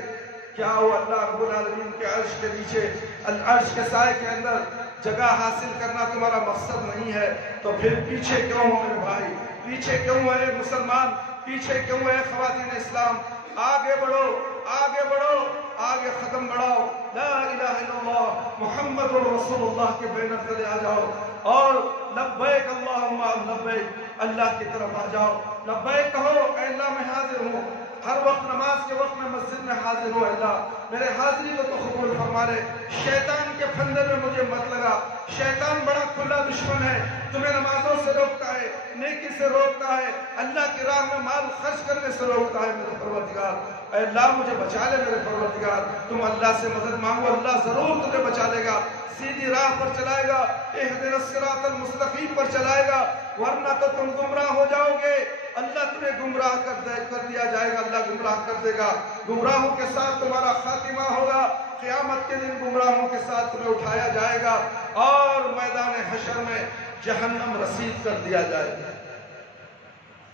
کیا وہ اللہ رب العالمین کے عرش کے نیچے، عرش کے سائے کے اندر جگہ حاصل کرنا تمہارا مقصد نہیں ہے تو پھر پیچھے کیوں ہو میرے بھائی، پیچھے کیوں ہے مسلمان، پیچھے کیوں ہے خواتین اسلام؟ آگے بڑھو، آگے بڑھو، آگے قدم بڑھاؤ، لا الہ الا اللہ محمد رسول اللہ کے بینر تلے آ جاؤ اور لبیک اللہم لبیک اللہ کی طرف آ جاؤ، لبیک کہو، اے اللہ میں حاضر ہوں، ہر وقت نماز کے وقت میں مسجد میں حاضر ہوں، اللہ میرے حاضری کو تو قبول فرما لے، شیطان کے پھندے میں مجھے مت لگا، شیطان بڑا کھلا دشمن ہے، تمہیں نمازوں سے روکتا ہے، نیکی سے روکتا ہے، اللہ کی راہ میں مال خرچ کرنے سے روکتا ہے میرے پروردگار، اے اللہ مجھے بچا لے میرے پروردگار، تم اللہ سے مدد مانگو، اللہ ضرور تمہیں بچا لے گا، سیدھی راہ پر چلائے گا، اہدنا الصراط المستقیم پر چلائے گا، ورنہ تو تم گمراہ ہو جاؤ گے، اللہ تمہیں گمراہ کر دیا جائے گا، اللہ گمراہ کر دے گا، گمراہوں کے ساتھ تمہارا خاتمہ ہوگا، قیامت کے دن گمراہوں کے ساتھ تمہیں اٹھایا جائے گا اور میدان حشر میں جہنم رسید کر دیا جائے گا۔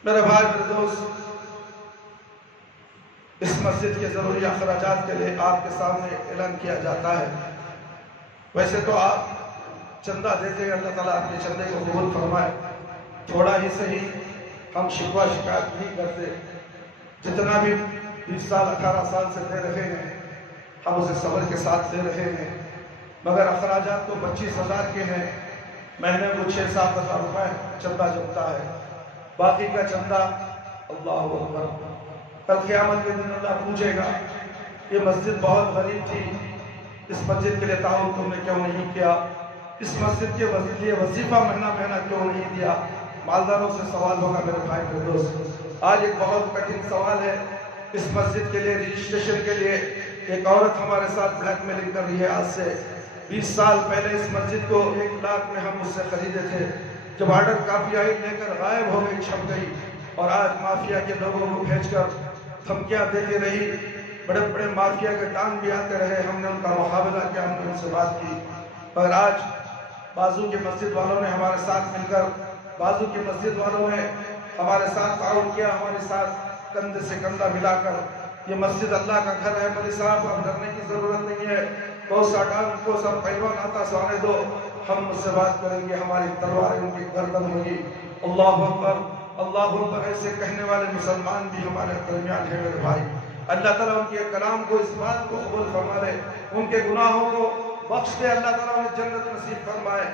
میرے بھائی میرے دوست، اس مسجد کے ضروری اخراجات کے لیے آپ کے سامنے اعلان کیا جاتا ہے، ویسے تو آپ چندہ دیتے ہیں، اللہ تعالیٰ آپ کے چندے کو قبول فرمائے، تھوڑا ہی صحیح، ہم شکوہ شکایت نہیں کرتے، جتنا بھی 20 سال 18 سال سے دے رہے ہیں ہم اسے صبر کے ساتھ دے رہے ہیں، مگر اخراجات تو 25,000 کے ہیں، مہینے کو 6-7 ہزار روپے چندہ جمتا ہے، باقی کا چندہ اللہ اکبر، کل قیامت کے دن اللہ پوچھے گا یہ مسجد بہت غریب تھی، اس مسجد کے لیے تعاون تم نے کیوں نہیں کیا؟ اس مسجد کے لیے وظیفہ مہینہ مہینہ کیوں نہیں دیا؟ مالداروں سے سوال ہوگا میرے بھائی میرے دوست۔ آج ایک بہت کٹھن سوال ہے، اس مسجد کے لیے رجسٹریشن کے لیے ایک عورت ہمارے ساتھ بلیک میلنگ کر رہی ہے۔ آج سے 20 سال پہلے اس مسجد کو 1 لاکھ میں ہم اس سے خریدے تھے، جب آرڈر کافی آئی لے کر غائب ہو گئی، چھپ گئی، اور آج مافیا کے لوگوں کو بھیج کر دھمکیاں دیتی رہی، بڑے بڑے مافیا کے ٹانگ بھی آتے رہے، ہم نے ان کا مقابلہ کیا، ہم نے ان سے بات کی، اور آج بازو کی مسجد والوں نے ہمارے ساتھ مل کر، بازو کی مسجد والوں نے ہمارے ساتھ تعاون کیا، ہمارے ساتھ کندھے سے کندھا ملا کر۔ یہ مسجد اللہ کا گھر ہے مولوی صاحب، اب ڈرنے کی ضرورت نہیں ہے، کوئی سا ڈان کو سب پہلوان آتا سوانے دو، ہم اس سے بات کریں گے، ہماری تلواریں ان کی گردن ہوگی۔ اللہ اکبر اللہ اکبر، ایسے کہنے والے مسلمان بھی ہمارے درمیان ہیں میرے بھائی۔ اللہ تعالیٰ ان کے کلام کو، اس بات کو قبول فرما لے، ان کے گناہوں کو بخش دے، اللہ تعالیٰ انہیں جنت نصیب فرمائے۔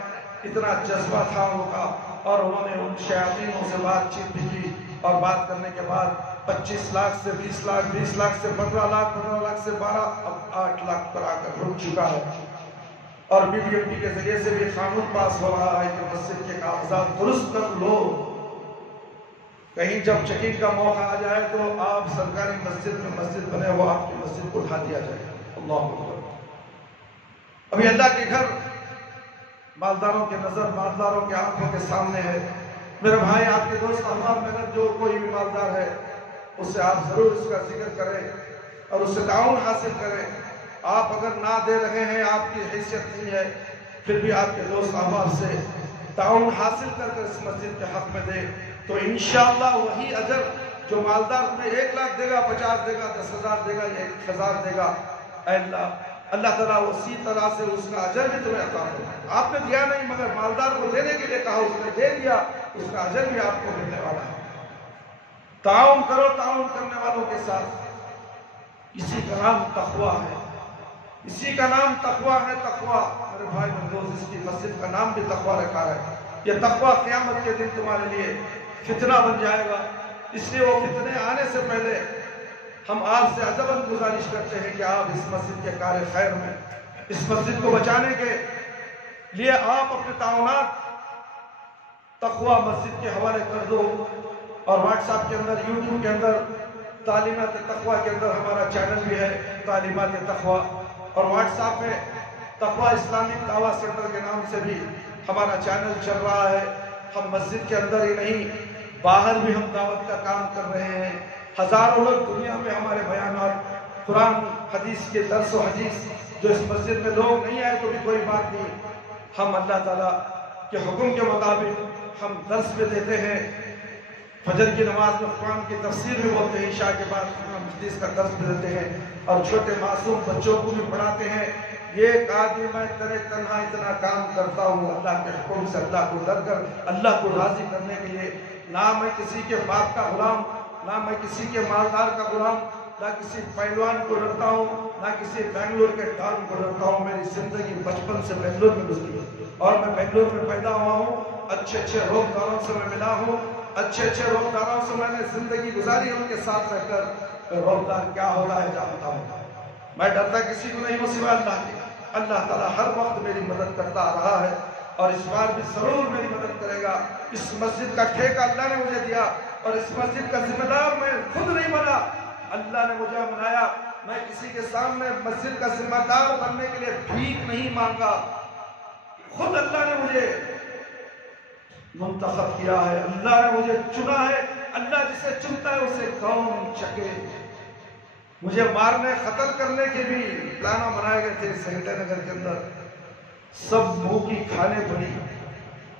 اتنا جذبہ تھا ان کا، اور انہوں نے ان شیاطینوں سے بات چیت بھی کی، اور بات کرنے کے بعد 25 لاکھ سے 20 لاکھ، 20 لاکھ سے 15 لاکھ، 15 لاکھ سے 12، اب 8 لاکھ پر آ کر رک چکا ہے۔ اور بی بی ایم پی کے ذریعے سے بھی قانون پاس ہو رہا ہے کہ مسجد کے کاغذات درست کر لو، کہیں جب چیکنگ کا موقع آ جائے تو آپ سرکاری مسجد میں مسجد بنے ہو، آپ کی مسجد کو اٹھا دیا جائے۔ اللہ اکبر۔ ابھی اللہ کے گھر مالداروں کے نظر، مالداروں کے آنکھوں کے سامنے ہے۔ میرے بھائی، آپ کے دوست احباب میں اگر جو کوئی بھی مالدار ہے، اس سے آپ ضرور اس کا ذکر کریں اور اس سے تعاون حاصل کریں۔ آپ اگر نہ دے رہے ہیں، آپ کی حیثیت نہیں ہے، پھر بھی آپ کے دوست احباب سے تعاون حاصل کر کر اس مسجد کے حق میں دے، تو انشاءاللہ وہی اجر جو مالدار تمہیں 1 لاکھ دے گا، 50 دے گا، 10,000 دے گا یا 1,000 دے گا، اے اللہ تعالیٰ اسی طرح سے اس کا اجر بھی تمہیں عطا فرمائے۔ آپ نے دیا نہیں، مگر مالدار کو دینے کے لیے کہا، اس نے دے دیا، اس کا اجر بھی آپ کو ملنے والا ہے۔ تعاون کرو تعاون کرنے والوں کے ساتھ، اسی کا نام تقویٰ ہے، اسی کا نام تقویٰ ہے۔ تقویٰ میرے بھائی بندوز، اس کی مسجد کا نام بھی تقویٰ رکھا ہے۔ یہ تقویٰ قیامت کے دن تمہارے لیے فتنہ بن جائے گا، اس لیے وہ فتنے آنے سے پہلے ہم آپ سے عجباً گزارش کرتے ہیں کہ آپ اس مسجد کے کار خیر میں، اس مسجد کو بچانے کے لیے آپ اپنے تعاونات تقویٰ مسجد کے حوالے کر دو، اور واٹس ایپ کے اندر، یوٹیوب کے اندر، تعلیمات تقویٰ کے اندر ہمارا چینل بھی ہے، تعلیمات تقویٰ، اور واٹس ایپ میں تقویٰ اسلامک دعویٰ سینٹر کے نام سے بھی ہمارا چینل چل رہا ہے۔ ہم مسجد کے اندر ہی نہیں، باہر بھی ہم دعوت کا کام کر رہے ہیں۔ ہزاروں لوگ دنیا میں ہمارے بیانات، قرآن حدیث کے درس و حدیث، جو اس مسجد میں لوگ نہیں آئے تو بھی کوئی بات نہیں، ہم اللہ تعالیٰ کے حکم کے مطابق ہم درس بھی دیتے ہیں۔ فجر کی نماز میں قرآن کی تفسیر بھی بولتے ہیں، عشاء کے بعد قرآن حدیث کا درس بھی دیتے ہیں، اور چھوٹے معصوم بچوں کو بھی پڑھاتے ہیں۔ یہ ایک آدمی میں تنہا اتنا کام کرتا ہوں اللہ کے حکم سے، اللہ کو ڈر کر، اللہ کو راضی کرنے کے لیے۔ نہ میں کسی کے باپ کا غلام، نہ میں کسی کے مالدار کا غلام، نہ کسی پہلوان کو ڈرتا ہوں، نہ کسی بنگلور کے ڈان کو ڈرتا ہوں۔ میری زندگی بچپن سے بنگلور میں گزری ہے، اور میں بنگلور میں پیدا ہوا ہوں، اچھے روزگاروں سے میں ملا ہوں، اچھے روزگاروں سے میں نے زندگی گزاری، ان کے ساتھ رہ کر روزگار کیا ہوتا ہے جانتا ہوں۔ میں ڈرتا کسی کو نہیں ہوں سوائے اللہ کے۔ اللہ تعالیٰ ہر وقت میری مدد کرتا رہا ہے، اور اس بار بھی ضرور میری مدد کرے گا۔ اس مسجد کا ٹھیکہ اللہ نے مجھے دیا، اور اس مسجد کا ذمہ دار میں خود نہیں بنا، اللہ نے مجھے بنایا۔ میں کسی کے سامنے مسجد کا ذمہ دار بننے کے لیے بھیک نہیں مانگا، خود اللہ نے مجھے منتخب کیا ہے، اللہ نے مجھے چنا ہے۔ اللہ جسے چنتا ہے اسے کون چکے۔ مجھے مارنے قتل کرنے کے بھی پلانوں بنائے گئے تھے سہیلے نگر کے اندر، سب منہ کی کھانے پڑی،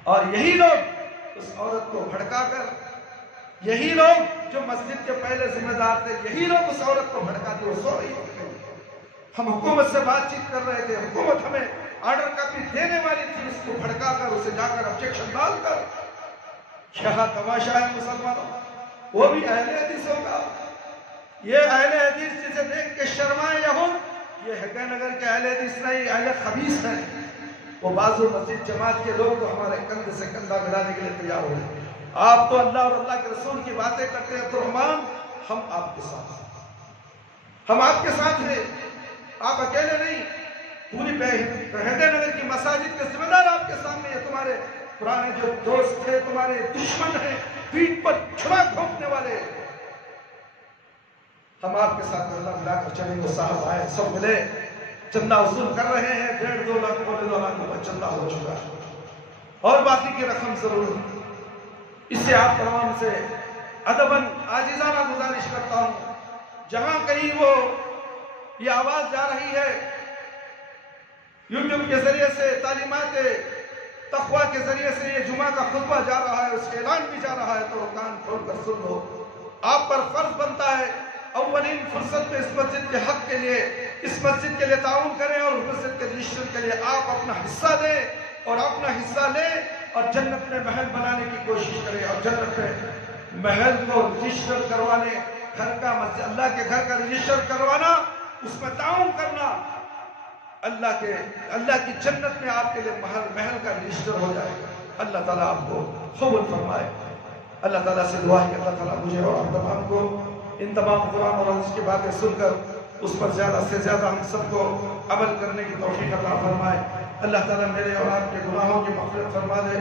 اور یہی لوگ اس عورت کو بھڑکا کر، یہی لوگ جو مسجد کے پہلے ذمہ دار تھے، یہی لوگ اس عورت کو بھڑکا دی، وہ سو رہی تھی۔ ہم حکومت سے بات چیت کر رہے تھے، حکومت ہمیں آرڈر کاپی دینے والی تھی، اس کو بھڑکا کر، اسے جا کر آبجیکشن ڈال کر۔ کیا تماشا ہے مسلمانوں، وہ بھی اہل حدیثوں کا۔ یہ اہل حدیث جسے دیکھ کے شرمائے یہود، یہ حقہ نگر کے اہل حدیث نہیں، اہل خبیث ہیں۔ وہ بازو مسجد جماعت کے لوگ تو ہمارے کندھے سے کندھا ملانے کے لیے تیار ہوئے۔ آپ تو اللہ اور اللہ کے رسول کی باتیں کرتے ہیں، تو ہم آپ کے ساتھ ہیں، ہم آپ کے ساتھ ہیں، آپ اکیلے نہیں۔ پوری بہندے نگر کی مساجد کے ذمہ دار آپ کے سامنے ہیں، تمہارے پرانے جو دوست تھے، تمہارے دشمن ہیں، پیٹھ پر چھڑا گھونپنے والے، ہم آپ کے ساتھ اللہ ملا کر چلیں گے۔ صاحب آئے، سب ملے، چندہ وصول کر رہے ہیں، 1.5-2 لاکھ 2 لاکھ روپے چندہ ہو چکا ہے، اور باقی کی رقم ضرور۔ اس سے آپ تمام سے ادباً عاجزانہ گزارش کرتا ہوں، جہاں کہیں وہ یہ آواز جا رہی ہے، یوٹیوب کے ذریعے سے تعلیمات تقویٰ کے ذریعے سے یہ جمعہ کا خطبہ جا رہا ہے، اس کے اعلان بھی جا رہا ہے، تو کان کھول کر سن لو۔ آپ پر فرض بنتا ہے اولین فرصت میں اس مسجد کے حق کے لیے، اس مسجد کے لیے تعاون کریں، اور اس مسجد کے رجسٹر کے لیے آپ اپنا حصہ دیں، اور اپنا حصہ لیں اور جنت میں محل بنانے کی کوشش کریں، اور جنت میں محل کو رجسٹر کروانے، گھر کا مسجد اللہ کے گھر کا رجسٹر کروانا، اس میں تعاون کرنا، اللہ کی جنت میں آپ کے لیے محل کا رجسٹر ہو جائے گا۔ اللہ تعالیٰ آپ کو قبول فرمائے۔ اللہ تعالیٰ سے دعا ہے کہ اللہ تعالیٰ مجھے اور آپ تمام کو ان تمام قرآن اور حدیث کی باتیں سن کر اس پر زیادہ سے زیادہ ہم سب کو عمل کرنے کی توفیق عطا فرمائے۔ اللہ تعالیٰ میرے اور آپ کے گناہوں کی مغفرت فرما دے۔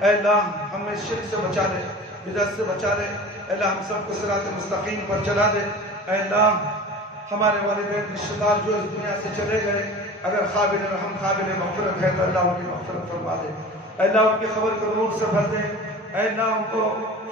اے اللہ ہمیں شرک سے بچا لے، بدعت سے بچا لے۔ اے اللہ ہم سب کو صراط مستقیم پر چلا دے۔ اے اللہ ہمارے والدین رشتہ دار جو اس دنیا سے چلے گئے، اگر قابل رحم قابل مغفرت ہے تو اللہ ان کی مغفرت فرما دے۔ اے اللہ ان کی قبر کو نور سے بھر دے۔ اے اللہ ان کو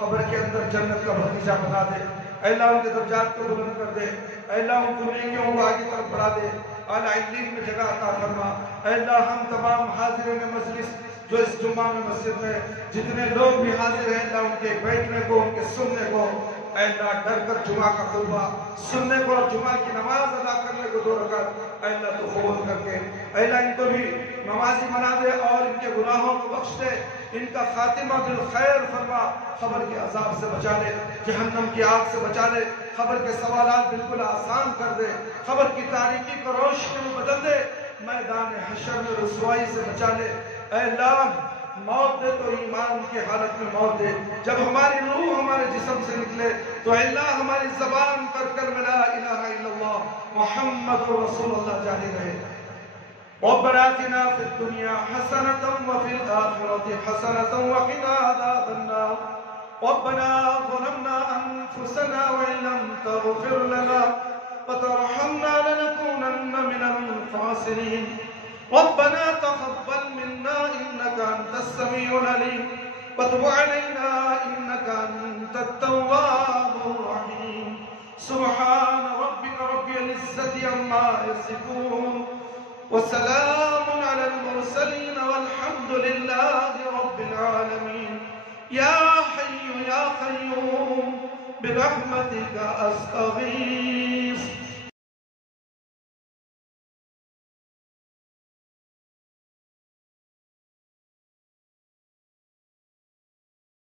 قبر کے اندر جنت کا بھتیجا بنا دے۔ اے اللہ ان کے درجات کو بلند کر دے۔ اے اللہ ان کو نیکیوں کو آگے طرف بڑھا دے، اعلیٰ علین میں جگہ عطا فرما۔ اے اللہ ہم تمام حاضرین مجلس جو اس جمعہ میں مسجد میں جتنے لوگ بھی حاضر ہیں، اللہ ان کے بیٹھنے کو، ان کے سننے کو، اے اللہ ڈر کر جمعہ کا خطبہ سننے کو اور جمعہ کی نماز ادا کرنے کو 2 رکعت، اے اللہ تو قبول کر کے اے اللہ ان کو بھی نمازی بنا دے اور ان کے گناہوں کو بخش دے، ان کا خاتمہ بالخیر فرما، قبر کے عذاب سے بچا لے، جہنم کی آگ سے بچا لے، قبر کے سوالات بالکل آسان کر دے، قبر کی تاریکی کو روشنی میں بدل دے، میدان حشر میں رسوائی سے بچا لے۔ اے اللہ موت دے تو ایمان کی حالت میں موت دے، جب ہماری روح ہمارے جسم سے نکلے تو اے اللہ ہماری زبان پر کلمہ لا الہ الا اللہ محمد رسول اللہ جاری رہے۔ ربنا آتنا في الدنيا حسنة وفي الآخرة حسنة وقنا عذاب النار ربنا ظلمنا أنفسنا وإن لم تغفر لنا وترحمنا لنكونن من الخاسرين ربنا تقبل منا إنك أنت السميع العليم وتب علينا إنك أنت التواب الرحيم سبحان ربك رب العزة عما يصفون وسلام على المرسلين والحمد لله رب العالمين يا حي يا قيوم برحمتك أستغيث